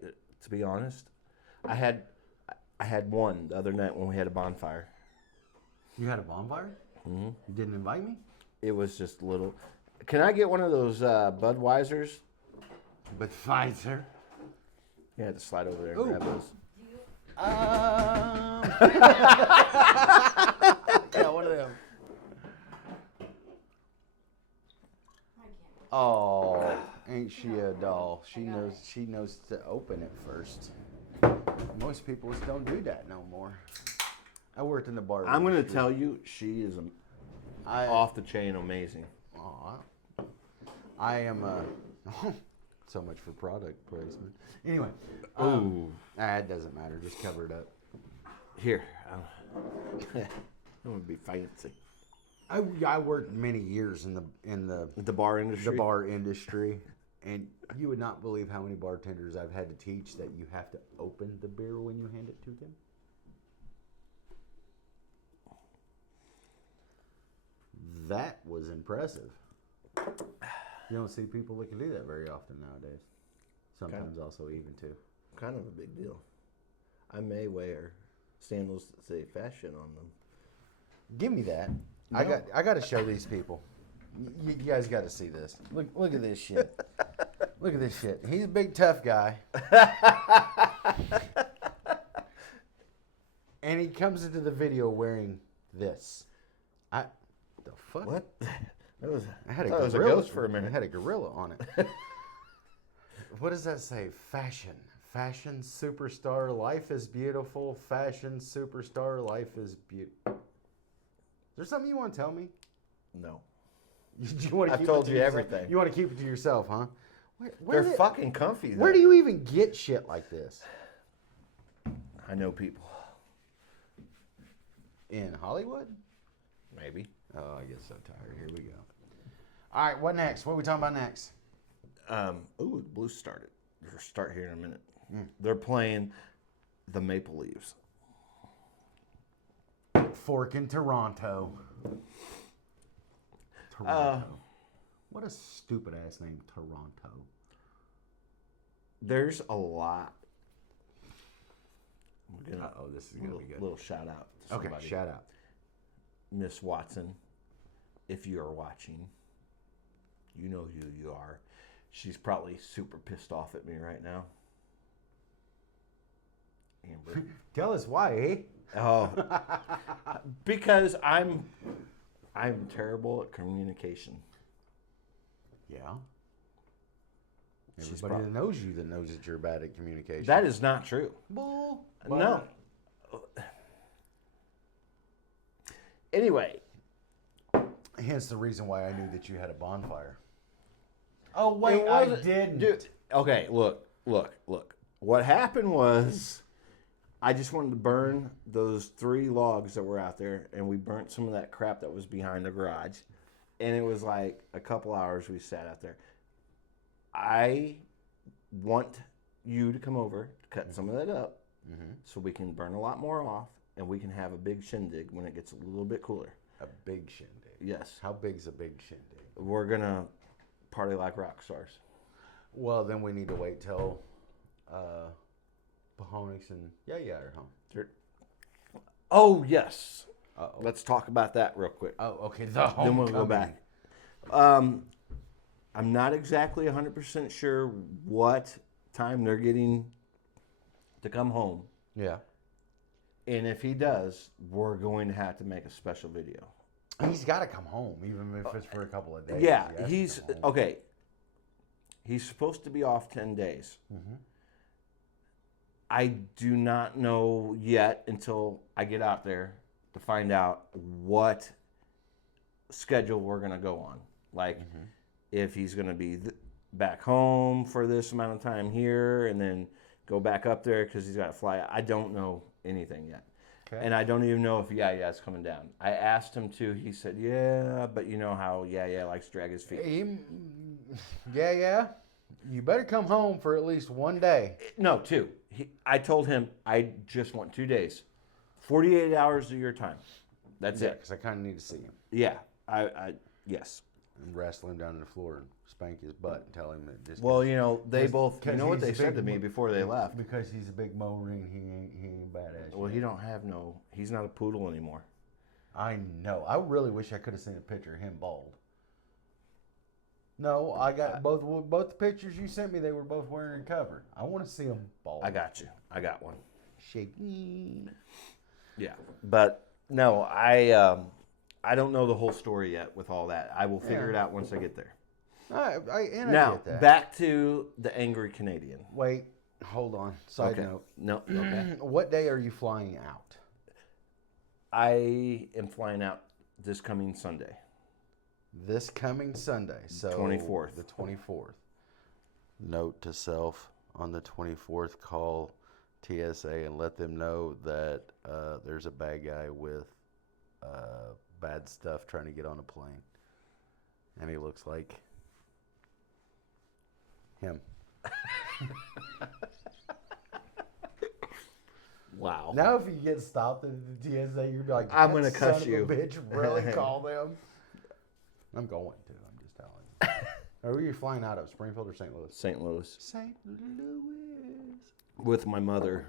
be honest, I had one the other night when we had a bonfire. You had a bonfire? Mm-hmm. You didn't invite me? It was just little. Can I get one of those Budweisers? But Pfizer. You had to slide over there and Ooh. grab those. Yeah, one of them. Oh, ain't she a doll? She knows to open it first. Most people just don't do that no more. I worked in the bar. I'm going to industry. tell you, she is I off the chain amazing. Aw. I am so much for product placement. Anyway, it doesn't matter. Just cover it up. Here. I'm going to be fancy. I worked many years in The bar industry? the bar industry, and you would not believe how many bartenders I've had to teach that you have to open the beer when you hand it to them. That was impressive. You don't see people that can do that very often nowadays. Sometimes also even too. Kind of a big deal. I may wear sandals that say fashion on them. Give me that. No. I got to show these people. You guys got to see this. Look at this shit. Look at this shit. He's a big tough guy. And he comes into the video wearing this. The fuck? What? That was, I had a thought it was a gorilla ghost for a I minute. had a gorilla on it. What does that say? Fashion superstar. Life is beautiful. Fashion superstar. Life is beautiful. Is there something you want to tell me? No. You want to I've keep told it to you yourself? everything. You want to keep it to yourself, huh? They're fucking comfy, though. Where do you even get shit like this? I know people. In Hollywood? Maybe. Oh, I get so tired. Here we go. All right, what next? What are we talking about next? Ooh, the Blues started. They'll start here in a minute. They're playing the Maple Leafs. Fork in Toronto. Toronto. What a stupid ass name, Toronto. There's a lot. We're gonna, This is gonna be good. Little shout out to Okay, somebody. shout out. Miss Watson, if you are watching, you know who you are. She's probably super pissed off at me right now. Amber. Tell us why, eh? Oh, because I'm terrible at communication. Yeah. She's Everybody that knows you that knows that you're bad at communication. That is not true. bull. No. Anyway, Hence the reason why I knew that you had a bonfire. Oh wait, it I wasn't- didn't. Dude, okay, look. What happened was, I just wanted to burn those 3 logs that were out there, and we burnt some of that crap that was behind the garage. And it was like a couple hours we sat out there. I want you to come over, cut some of that up, so we can burn a lot more off, and we can have a big shindig when it gets a little bit cooler. A big shindig. Yes. How big's a big shindig? We're going to party like rock stars. Well, then we need to wait till Pahonix and Yeah are home. Oh, yes. Uh-oh. Let's talk about that real quick. Oh, okay. The homecoming. Then we'll go back. I'm not exactly 100% sure what time they're getting to come home. Yeah. And if he does, we're going to have to make a special video. He's got to come home, even if it's for a couple of days. Yeah, He has to he's come home. okay. He's supposed to be off 10 days. I do not know yet until I get out there to find out what schedule we're going to go on. Like, if he's going to be back home for this amount of time here and then go back up there because he's got to fly. I don't know anything yet. Okay. And I don't even know if Yaya's coming down. I asked him to. He said, yeah, but you know how Yaya likes to drag his feet. Yeah. You better come home for at least one day. No, 2. I told him I just want 2 days. 48 hours of your time. That's Yeah, it. because I kind of need to see him. Yeah. Yes. And wrestle him down on the floor and spank his butt and tell him that just. Well, you know, they Just both, you 'cause know what he's they a said big to me before they left? Because he's a big mo ring, he ain't badass. Well, yet. he don't have no, he's not a poodle anymore. I know. I really wish I could have seen a picture of him bald. No, I got both the pictures you sent me. They were both wearing a cover. I want to see him bald. I got you. I got one. shaky. Yeah. But no, I don't know the whole story yet with all that. I will figure it out once I get there. I Now, get that. back to the angry Canadian. Wait, hold on. Side note. No, okay. What day are you flying out? I am flying out this coming Sunday. This coming Sunday. So 24th. The 24th. Note to self, on the 24th, call TSA and let them know that there's a bad guy with bad stuff trying to get on a plane. And he looks like him. Wow. Now if you get stopped at the TSA, you're like, I'm "That gonna son cuss of a you." bitch, really call them? I'm going to. I'm just telling you. Are you flying out of Springfield or St. Louis? St. Louis. St. Louis. With my mother.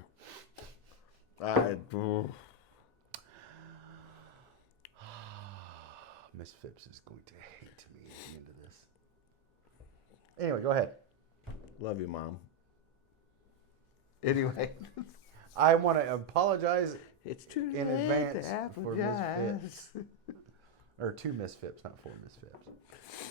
Miss Phipps is going to hate me at the end of this. Anyway, go ahead. Love you, Mom. Anyway. I want to apologize It's too in late advance to for Miss apologize. Phipps. Or to Miss Phipps, not for Miss Phipps.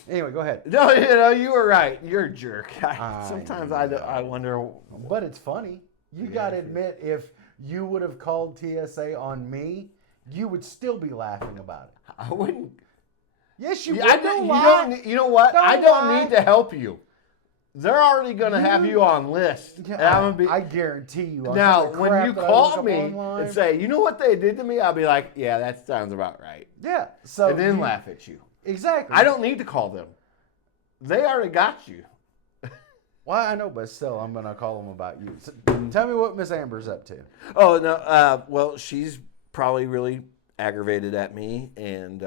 Anyway, go ahead. No, you were right. You're a jerk. Sometimes I wonder. But it's funny. You got to admit, if you would have called TSA on me, you would still be laughing about it. I wouldn't. Yes, you Yeah, would. I don't. You know what? Don't I don't lie. need to help you. They're already gonna have you on list. And I'm gonna be. I guarantee you. on Now, some of the when crap you that I call look up me online- and say, you know what they did to me, I'll be like, yeah, that sounds about right. yeah, so And then you- laugh at you. Exactly. I don't need to call them. They already got you. Well, I know, but still, I'm gonna call them about you. So, tell me what Miss Amber's up to. Oh no. Well, she's probably really aggravated at me, and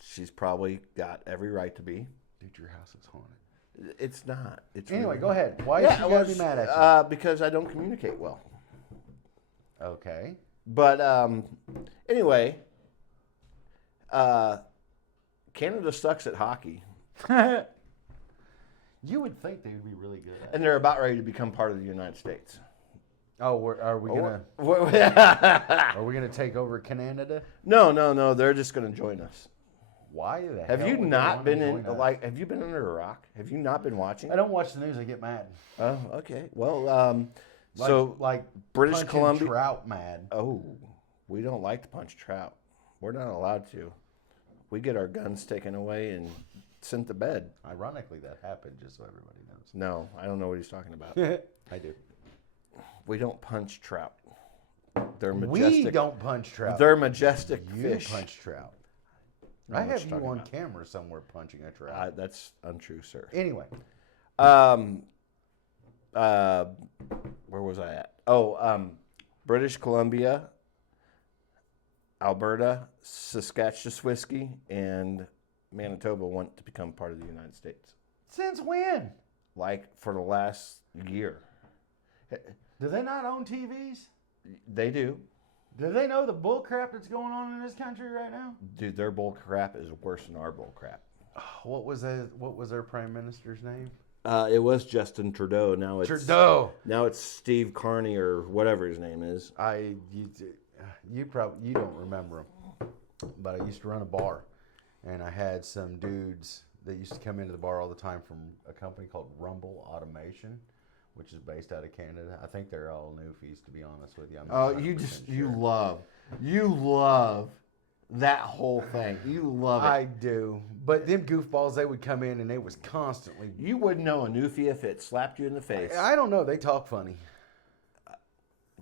she's probably got every right to be. Dude, your house is haunted. It's not. It's Anyway, really go not. ahead. Why is she gonna be mad at Because I don't communicate well. you? Okay. But anyway, Canada sucks at hockey, You would think they would be really good at it. and they're about ready to become part of the United States. Oh, are we gonna no, are we gonna take over Canada? no, they're just going to join us. Why the hell? Have you would they not wanna been in join us? like? Have you been under a rock? Have you not been watching? I don't watch the news. I get mad. Oh, okay. Well, Like, so like British punching Columbia. trout mad. Oh, we don't like to punch trout. We're not allowed to. We get our guns taken away and sent to bed. Ironically, that happened. Just so everybody knows. No, I don't know what he's talking about. I do. We don't punch trout. They're majestic. We don't punch trout. They're majestic You fish. punch trout. know I what have you're you talking on about. camera somewhere punching a trout. That's untrue, sir. Anyway, Where was I at? Oh, British Columbia, Alberta, Saskatchewan, and Manitoba want to become part of the United States. since when? Like for the last year. Do they not own TVs? They do. Do they know the bull crap that's going on in this country right now? Dude, their bull crap is worse than our bull crap. What was their prime minister's name? It was Justin Trudeau. Now it's Trudeau. Now it's Steve Carney or whatever his name is. You probably don't remember him, but I used to run a bar, and I had some dudes that used to come into the bar all the time from a company called Rumble Automation, which is based out of Canada. I think they're all newfies, to be honest with you. I'm not 100% sure. you love that whole thing. You love it. I do, but them goofballs, they would come in and they was constantly. You wouldn't know a newfie if it slapped you in the face. I don't know. They talk funny.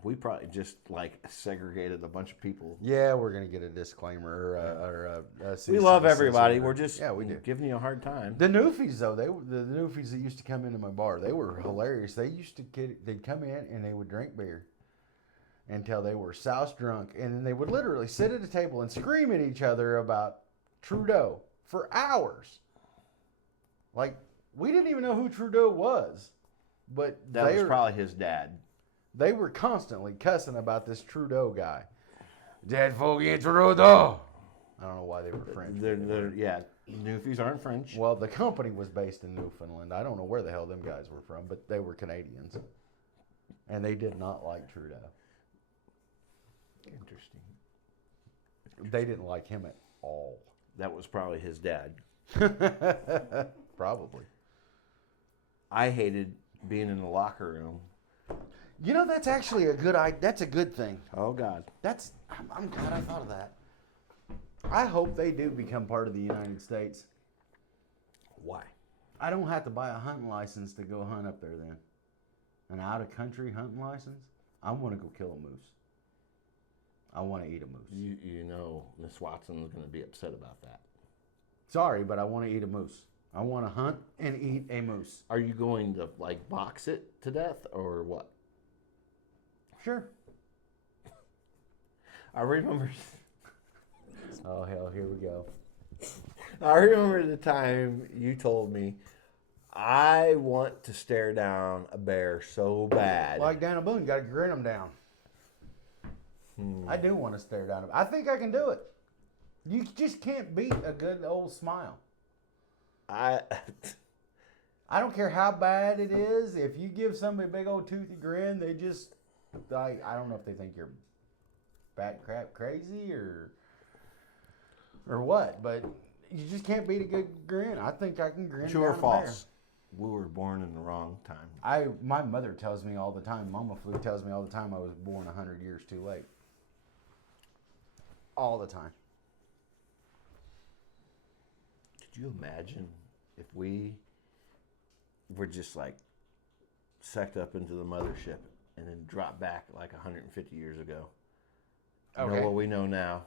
We probably just like segregated a bunch of people. Yeah, we're gonna get a disclaimer or a We love cease and everybody. desist. We're just we do. giving you a hard time. The newfies though, the newfies that used to come into my bar, they were hilarious. They used to they'd come in and they would drink beer until they were souse drunk, and then they would literally sit at a table and scream at each other about Trudeau for hours. Like we didn't even know who Trudeau was, but That was probably his dad. they were constantly cussing about this Trudeau guy. Dead fogey Trudeau. I don't know why they were French. Newfies aren't French. Well, the company was based in Newfoundland. I don't know where the hell them guys were from, but they were Canadians. And they did not like Trudeau. Interesting. They didn't like him at all. That was probably his dad. Probably. I hated being in the locker room. You know, that's actually that's a good thing. Oh God. I'm glad I thought of that. I hope they do become part of the United States. Why? I don't have to buy a hunting license to go hunt up there then. An out-of-country hunting license? I want to go kill a moose. I want to eat a moose. You know Miss Watson is going to be upset about that. Sorry, but I want to eat a moose. I want to hunt and eat a moose. Are you going to like box it to death or what? Sure. I remember. Oh, hell, here we go. I remember the time you told me, I want to stare down a bear so bad. Like Daniel Boone, got to grin them down. I do want to stare down them. I think I can do it. You just can't beat a good old smile. I don't care how bad it is. If you give somebody a big old toothy grin, they just, I don't know if they think you're bat crap crazy or what, but you just can't beat a good grin. I think I can grin. True or down a false? We were born in the wrong time. bear. My mother tells me all the time. Mama Floof tells me all the time I was born 100 years too late. All the time. Could you imagine if we were just like sucked up into the mothership and then dropped back like 150 years ago? Okay. Know what we know now.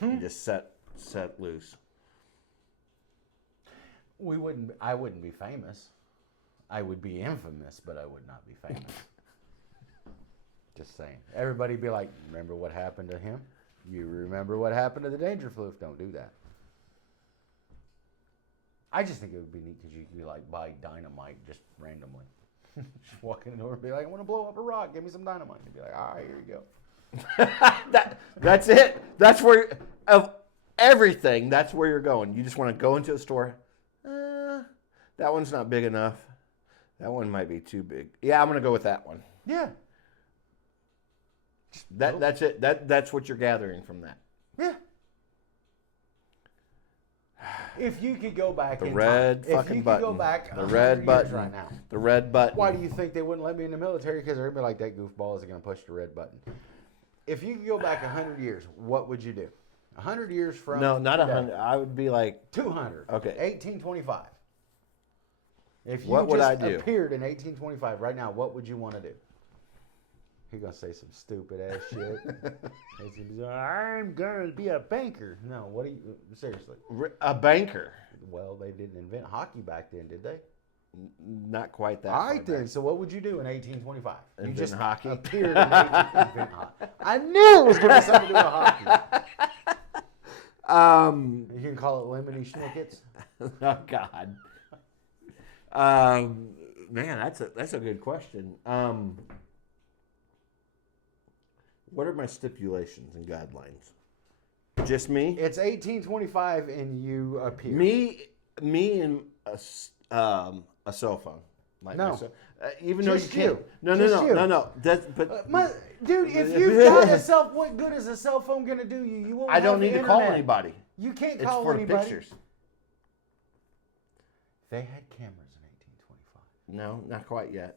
And just set loose. I wouldn't be famous. I would be infamous, but I would not be famous. Just saying. Everybody be like, remember what happened to him? You remember what happened to the Danger Floof? Don't do that. I just think it would be neat because you could like buy dynamite just randomly. Just walk in the door and be like, I want to blow up a rock. Give me some dynamite. And be like, all right, here you go. That's it. That's where, of everything, that's where you're going. You just want to go into a store. That one's not big enough. That one might be too big. Yeah, I'm going to go with that one. Yeah. That's it. That's what you're gathering from that. Yeah. If you could go back The in red time, fucking if you button. could go back The 100 red years button. right now, The red button. why do you think they wouldn't let me in the military? Because they're going to be like, that goofball is going to push the red button. If you could go back 100 years, what would you do? 100 years from No, not today. 100. I would be like, 200. Okay. 1825. If you What would just I do? appeared in 1825 right now, what would you want to do? He's going to say some stupid ass shit. He's gonna be like, I'm going to be a banker. No, what do you, seriously. a banker. Well, they didn't invent hockey back then, did they? Not quite that. All far right, then. back. So what would you do in 1825? You Invent just hockey? appeared in 1825. I knew it was going to be something to do with hockey. You can call it lemony schnickets. Oh God. Man, that's a good question. What are my stipulations and guidelines? Just me? It's 1825 and you appear. Me and a cell phone. Like No. my even though you Just can't. you. No. Just you. No. That's but Dude, if you've got a cell, what good is a cell phone going to do you? You won't I don't have need the to call internet. anybody. You can't It's call for anybody. pictures. They had cameras in 1825. No, not quite yet.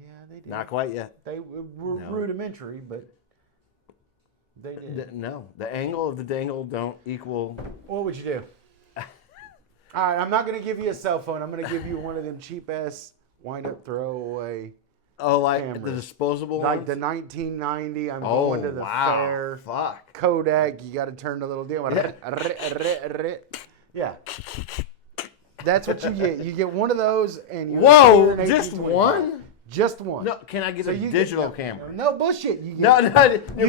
Yeah, they did. Not quite yet. They were No. rudimentary, but they did. No, the angle of the dangle don't equal. What would you do? All right, I'm not going to give you a cell phone. I'm going to give you one of them cheap ass wind up throwaway. Oh, like the Cameras. disposable Like ones? the 1990, I'm Oh, going to the wow. fair. Fuck. Kodak, you got to turn the little deal. Yeah. That's what you get. You get one of those and you Whoa, appear in just 1825. one? Just one. No, can I get So a you get- digital no, camera? No bullshit. You get, No, you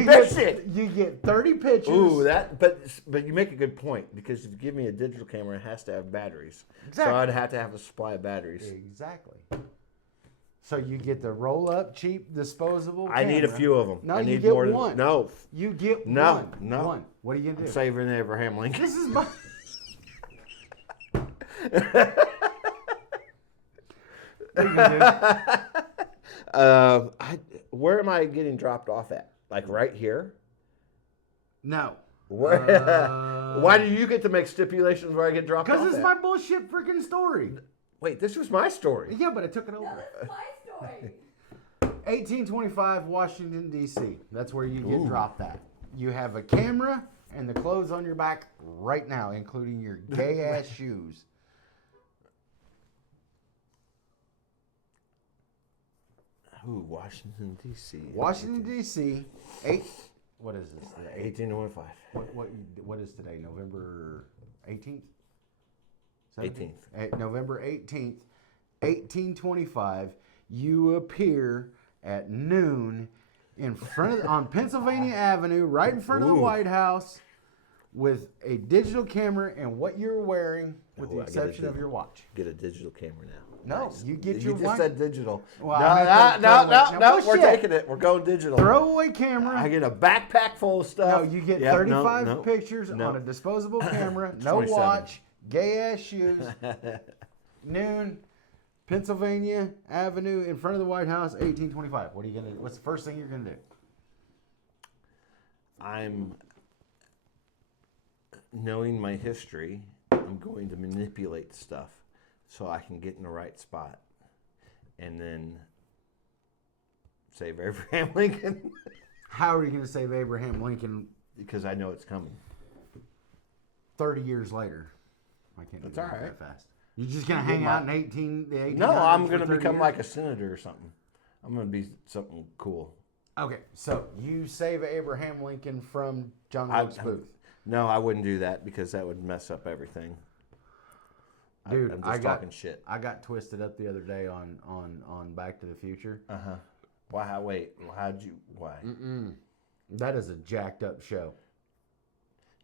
you get, shit. you get 30 pictures. Ooh, but you make a good point because if you give me a digital camera, it has to have batteries. Exactly. So I'd have to have a supply of batteries. Exactly. So you get the roll-up, cheap, disposable I need a camera. few of them. No, I you need get more than one. no. You get No, one. no. One. What are you going to I'm do? saving Abraham Lincoln. This is my... What are you gonna do? Where am I getting dropped off at? Like right here? No. Where, why do you get to make stipulations where I get dropped off? Because it's at? my bullshit freaking story. Wait, this was my story. Yeah, but I took it No, over. that's my story. 1825, Washington, D.C. That's where you get Ooh. dropped at. You have a camera and the clothes on your back right now, including your gay-ass shoes. Ooh, Washington, D.C. Washington, D.C. What is this? The 1825. What is today? November 18th? 18th. November 18th, 1825. You appear at noon in front of on Pennsylvania Avenue, right in front of the Ooh. White House, with a digital camera and what you're wearing, with Oh, the I get a exception of di- your watch. Get a digital camera now. No, Nice. you get You your just one- said digital. Well, I meant the no. throwaway. Now, We're bullshit. taking it. We're going digital. Throwaway camera. I get a backpack full of stuff. No, you get Yep, 35 no. pictures No. on a disposable camera, no 27. watch, gay ass shoes, noon, Pennsylvania Avenue in front of the White House, 1825. What are you gonna? What's the first thing you're gonna do? I'm knowing my history. I'm going to manipulate stuff so I can get in the right spot, and then save Abraham Lincoln How are you gonna save Abraham Lincoln because I know it's coming. 30 years later? I can't do That's that all right. fast. You're just gonna You hang get out my- in the 1800s No, I'm for going to 30 become years? like a senator or something. I'm going to be something cool. Okay, so you save Abraham Lincoln from John I- Wilkes Booth. No, I wouldn't do that because that would mess up everything. Dude, I'm just I got talking shit. I got twisted up the other day on Back to the Future. Uh-huh. Why? Wait. How'd you? Why? That is a jacked up show.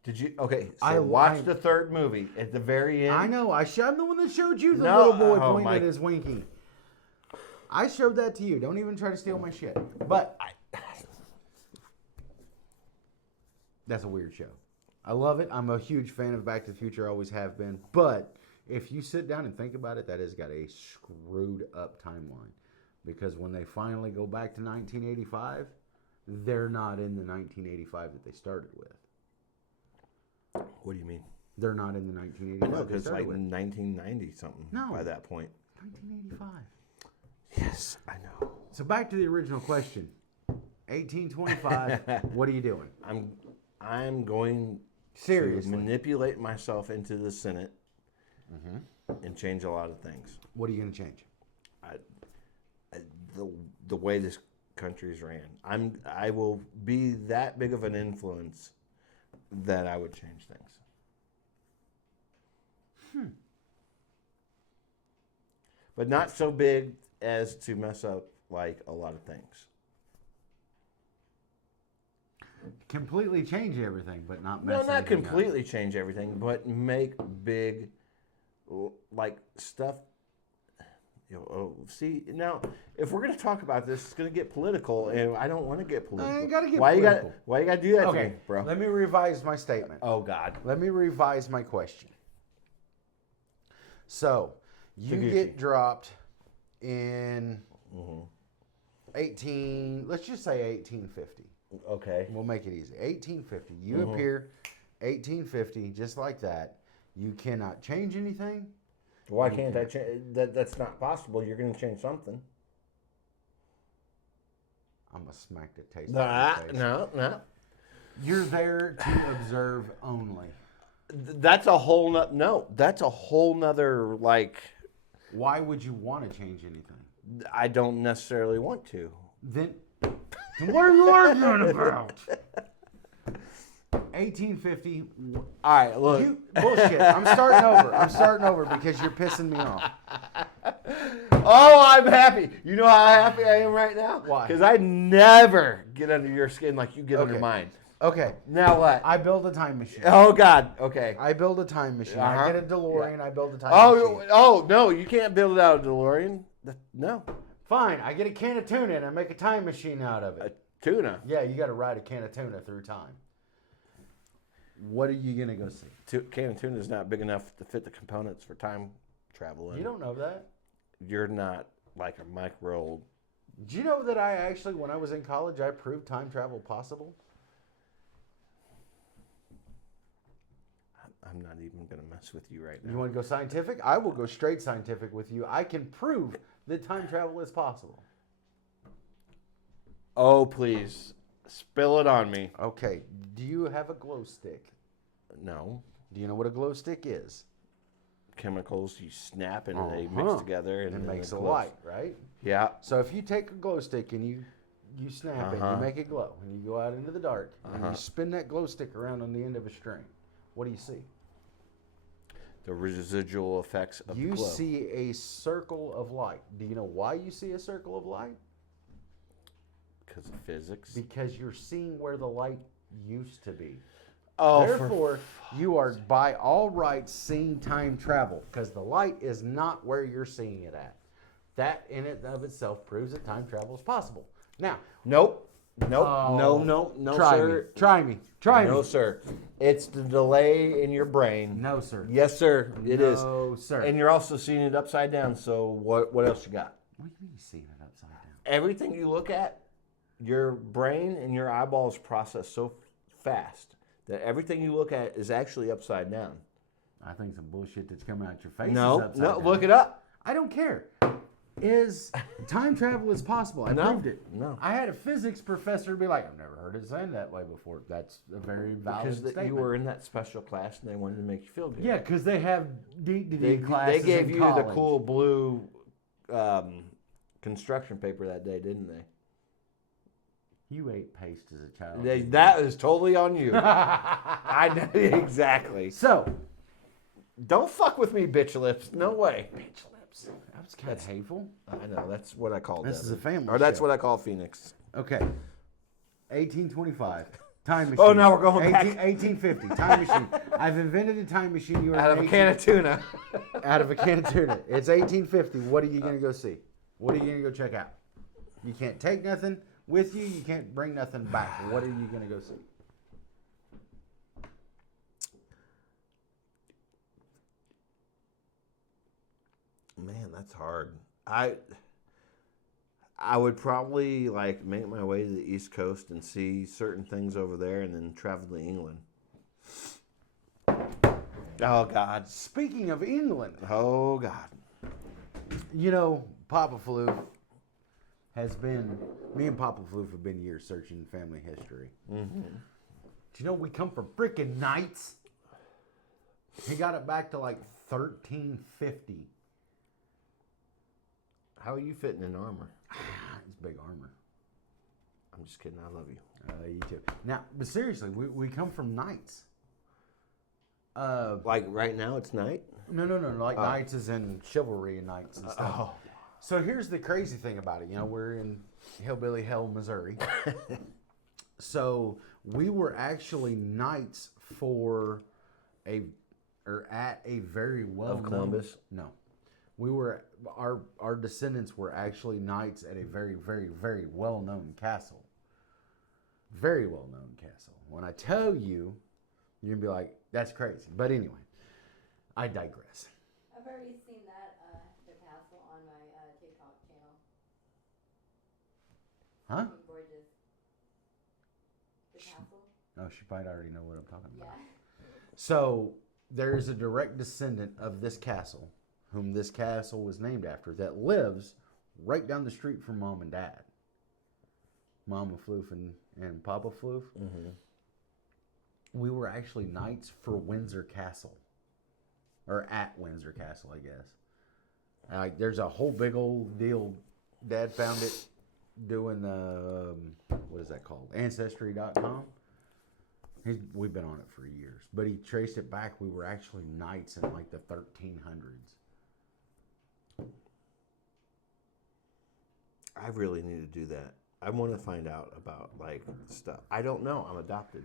Did you? Okay. So I watch the third movie at the very end. I know. I'm the one that showed you the No, little boy oh pointing my- at his winky. I showed that to you. Don't even try to steal my shit. But that's a weird show. I love it. I'm a huge fan of Back to the Future. Always have been. But if you sit down and think about it, that has got a screwed up timeline. Because when they finally go back to 1985, they're not in the 1985 that they started with. What do you mean? They're not in the 1985. I know, they because started like with. 1990 something. No. By that point. 1985. Yes, I know. So back to the original question. 1825. What are you doing? I'm going Seriously. to manipulate myself into the Senate and change a lot of things. What are you going to change? The way this country's ran, I will be that big of an influence that I would change things. But not so big as to mess up like a lot of things. Completely change everything, but not No, mess not anything up. completely change everything, but make big, like stuff. See now, if we're gonna talk about this, it's gonna get political, and I don't want to get political. I ain't gotta get why political. Why you gotta do that to Okay, me, bro? let me revise my statement. Oh God. Let me revise my question. So, you Taguchi. get dropped in 18, let's just say 1850. Okay. We'll make it easy. 1850. You appear 1850, just like that. You cannot change anything. Why can't I change? That's not possible. You're gonna change something. I'm going to smack the taste out of your face. No. You're there to observe only. That's a whole no. That's a whole nother like. Why would you want to change anything? I don't necessarily want to. Then what are you arguing about? 1850. All right, look. Bullshit. I'm starting over because you're pissing me off. Oh, I'm happy. You know how happy I am right now? Why? Because I never get under your skin like you get under Okay. mine. Okay. Now what? I build a time machine. Oh God. Okay. I build a time machine. Uh-huh. I get a DeLorean. I build a time Oh, machine. oh no! You can't build it out of DeLorean. No, Fine. I get a can of tuna and I make a time machine out of it. tuna. Yeah, you got to ride a can of tuna through time. What are you gonna go see? Can of tuna is not big enough to fit the components for time travel. You don't know that. You're not like a micro. Do you know that I actually, when I was in college, I proved time travel possible? I'm not even gonna mess with you right now. You want to go scientific? I will go straight scientific with you. I can prove that time travel is possible. Oh please, spill it on me. Okay. Do you have a glow stick? No. Do you know what a glow stick is? Chemicals you snap and they mix together and It then makes a glows. light, right? Yeah. So if you take a glow stick and you snap it, you make it glow, and you go out into the dark, and you spin that glow stick around on the end of a string, what do you see? The residual effects of the You glow. see a circle of light. Do you know why you see a circle of light? Because of physics. Because you're seeing where the light used to be. Oh, Therefore, you are by all rights seeing time travel because the light is not where you're seeing it at. That in and of itself proves that time travel is possible. Now, Nope. Nope. Oh, No, try sir. me. Try me. Try No, me. sir. It's the delay in your brain. No, sir. Yes, sir. It is. No, sir. And you're also seeing it upside down. So what else you got? What do you mean seeing it upside down? Everything you look at, your brain and your eyeballs process so fast that everything you look at is actually upside down. I think some bullshit that's coming out your face is No, upside no, down. look it up. I don't care. Is time travel is possible? I proved it. no. I had a physics professor be like, "I've never heard it said that way before." That's a very valid Because statement. you were in that special class and they wanted to make you feel good. Yeah, because they have They D classes. gave in you college. the cool blue construction paper that day, didn't they? You ate paste as a child. That is totally on you. I know exactly. So, Don't fuck with me, bitch lips. No way. bitch lips. It's kind of hateful. I know. That's what I call This is a Devin. family Or that's show. what I call Phoenix. Okay. 1825. Time machine. Oh, now we're going back. 1850. Time machine. I've invented a time machine. You are Out of a can of tuna. out of a can of tuna. It's 1850. What are you going to go see? What are you going to go check out? You can't take nothing with you. You can't bring nothing back. What are you going to go see? Man, that's hard. I would probably like make my way to the East Coast and see certain things over there, and then travel to England. Oh God! Speaking of England, Oh God! you know, Papa Floof has been, me and Papa Floof have been years searching family history. Mm-hmm. Do you know we come from freaking knights? He got it back to like 1350. How are you fitting in armor? It's big armor. I'm just kidding. I love you. You too. Now, but seriously, we come from knights. Like right now, it's night. No. Like knights is in chivalry and knights and stuff. So here's the crazy thing about it. You know, we're in hillbilly hell, Missouri. So we were actually knights at a very well known. Of Columbus? No, we were our descendants were actually knights at a very, very, very well known castle. Very well known castle. When I tell you, you're gonna be like, "That's crazy." But anyway, I digress. I've already seen that, the castle on my TikTok channel. Huh? Gorgeous. The castle? Oh, she might already know what I'm talking about. Yeah. So there is a direct descendant of this castle, whom this castle was named after, that lives right down the street from Mom and Dad. Mama Floof and Papa Floof. Mm-hmm. We were actually knights for Windsor Castle. Or at Windsor Castle, I guess. Like, there's a whole big old deal. Dad found it doing, what is that called? Ancestry.com. We've been on it for years. But he traced it back. We were actually knights in like the 1300s. I really need to do that. I want to find out about like stuff. I don't know. I'm adopted.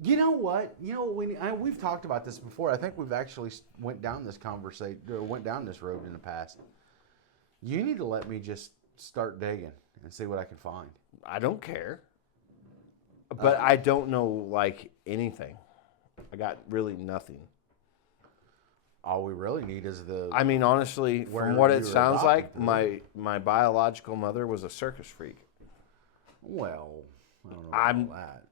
You know what? We've talked about this before. I think we've actually went down this road in the past. You need to let me just start digging and see what I can find. I don't care. But I don't know like anything. I got really nothing. All we really need is I mean, honestly, where from what you it were sounds like, adopted my biological mother was a circus freak. Well, I don't know about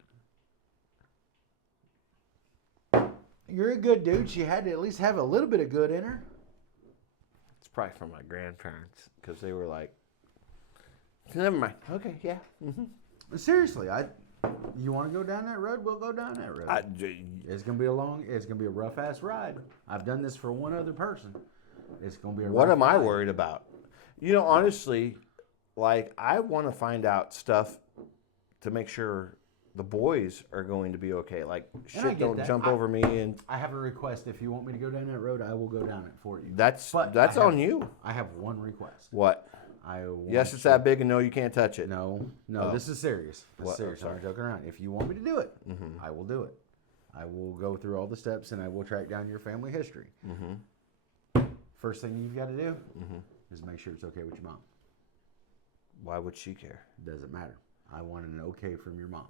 that. You're a good dude. She had to at least have a little bit of good in her. It's probably from my grandparents because they were like, never mind. Okay, yeah. Mm-hmm. Seriously, you want to go down that road? We'll go down that road. It's gonna be a rough ass ride. I've done this for one other person. It's gonna be a What rough am I ride. worried about? You know, honestly, like I want to find out stuff to make sure the boys are going to be okay. Like I shit get don't that. jump over me, and I have a request. If you want me to go down that road, I will go down it for you. that's But I have- on you. I have one request. What? Yes, it's that big, and no, you can't touch it. No, Oh. this is serious. This What? is serious. Oh, I'm not sorry. joking around. If you want me to do it, Mm-hmm. I will do it. I will go through all the steps and I will track down your family history. Mm-hmm. First thing you've got to do Mm-hmm. is make sure it's okay with your mom. Why would she care? Doesn't matter. I want an okay from your mom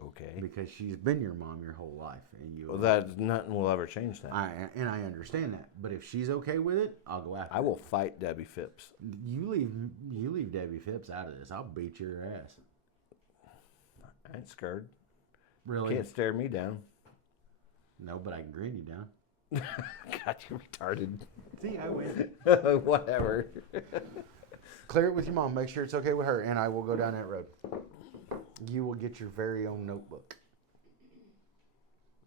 Okay. because she's been your mom your whole life, and you. Well, that nothing will ever change that. I understand that, but if she's okay with it, I'll go after. I will fight Debbie Phipps. You leave Debbie Phipps out of this. I'll beat your ass. I ain't scared. Really? Can't stare me down. No, but I can grin you down. God, you retarded. See, I win. Whatever. Clear it with your mom. Make sure it's okay with her, and I will go down that road. You will get your very own notebook.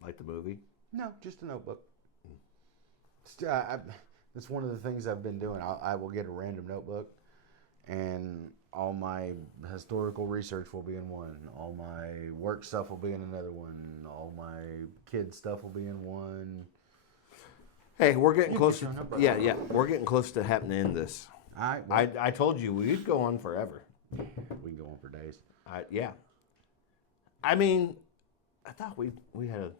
Like the movie? No, just a notebook. That's one of the things I've been doing. I will get a random notebook, and all my historical research will be in one. All my work stuff will be in another one. All my kid stuff will be in one. Hey, we're getting You close. keep To, going, no problem. yeah, we're getting close to having to end this. All right. Well, I told you we'd go on forever. we can go on for days. Yeah. I mean, I thought we had a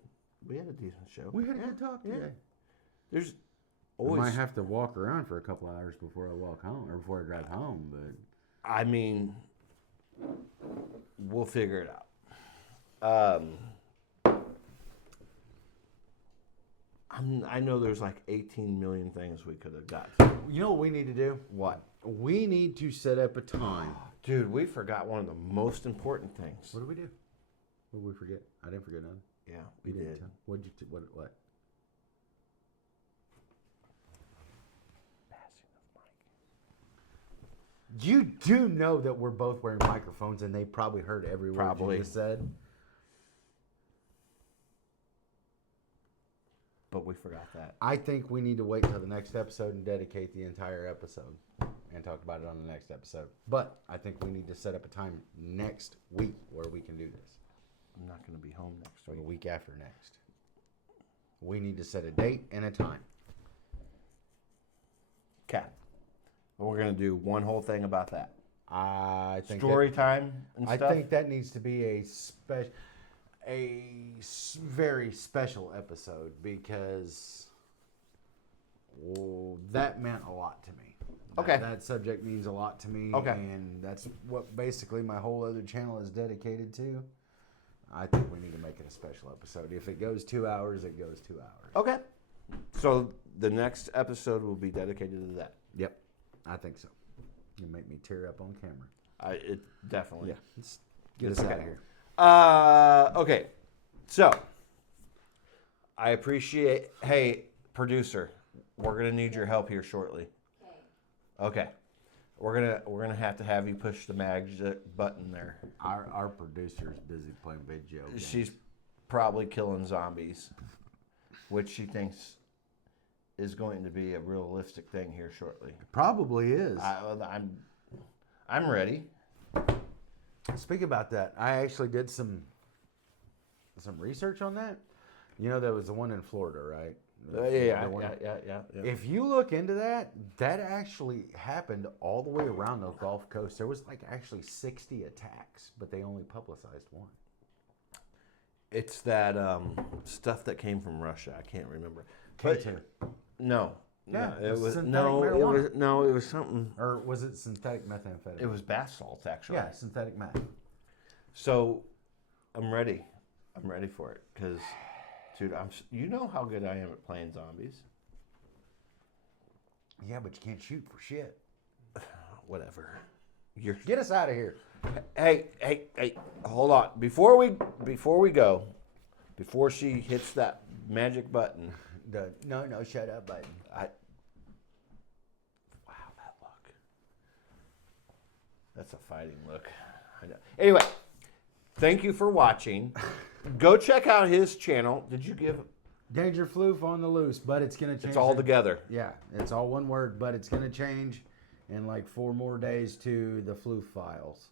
decent show. We had a good talk yeah. today. There's I always. might have to walk around for a couple hours before I walk home or before I drive home, but I mean, we'll figure it out. I know there's like 18 million things we could have got to. you know what we need to do? What? We need to set up a time. Dude, we forgot one of the most important things. What did we do? What did we forget? I didn't forget nothing. Yeah, we didn't did. tell- What'd you? What? You do know that we're both wearing microphones, and they probably heard every word Probably. you just said. But we forgot that. I think we need to wait till the next episode and dedicate the entire episode and talk about it on the next episode. But I think we need to set up a time next week where we can do this, I'm not going to be home next or the week. week after next. We need to set a date and a time. Okay. We're going to do one whole thing about that. I think Story time and I stuff. think that needs to be very special episode because that meant a lot to me. Okay. That subject means a lot to me. Okay. And that's what basically my whole other channel is dedicated to. I think we need to make it a special episode. If it goes 2 hours, it goes 2 hours. Okay. So the next episode will be dedicated to that. Yep. I think so. You make me tear up on camera. It definitely. Yeah. Let's get It's us out okay. of here. Okay. So I appreciate. Hey, producer, we're gonna need your help here shortly. Okay. Okay. We're gonna have to have you push the magic button there. Our producer's busy playing video games. She's probably killing zombies, which she thinks is going to be a realistic thing here shortly. Probably is. I'm ready. Speak about that. I actually did some research on that. You know, there was the one in Florida, right? Yeah. The one- Yeah. If you look into that, that actually happened all the way around the Gulf Coast. There was like actually 60 attacks, but they only publicized one. It's that stuff that came from Russia. I can't remember. K2. No. Yeah, it was synthetic no. It marijuana. was no. It was something. Or was it synthetic methamphetamine? It was bath salts, actually. Yeah, synthetic meth. So, I'm ready. I'm ready for it because, dude, you know how good I am at playing zombies. Yeah, but you can't shoot for shit. Whatever. You're. Get us out of here. Hey! Hold on. Before we go, before she hits that magic button, No, shut up button. wow, that look. That's a fighting look. I know. Anyway, thank you for watching. Go check out his channel. Did you give? Danger Floof on the loose, but it's going to change. It's all together. Yeah, it's all one word, but it's going to change in like 4 more days to the Floof files.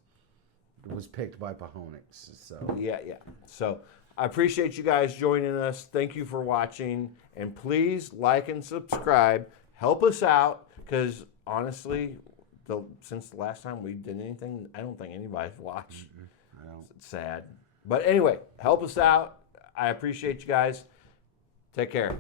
It was picked by Pahonix, so. Yeah. So I appreciate you guys joining us. Thank you for watching. And please like and subscribe. Help us out because honestly, since the last time we did anything, I don't think anybody's watched. I don't. It's sad. But anyway, help us out. I appreciate you guys. Take care.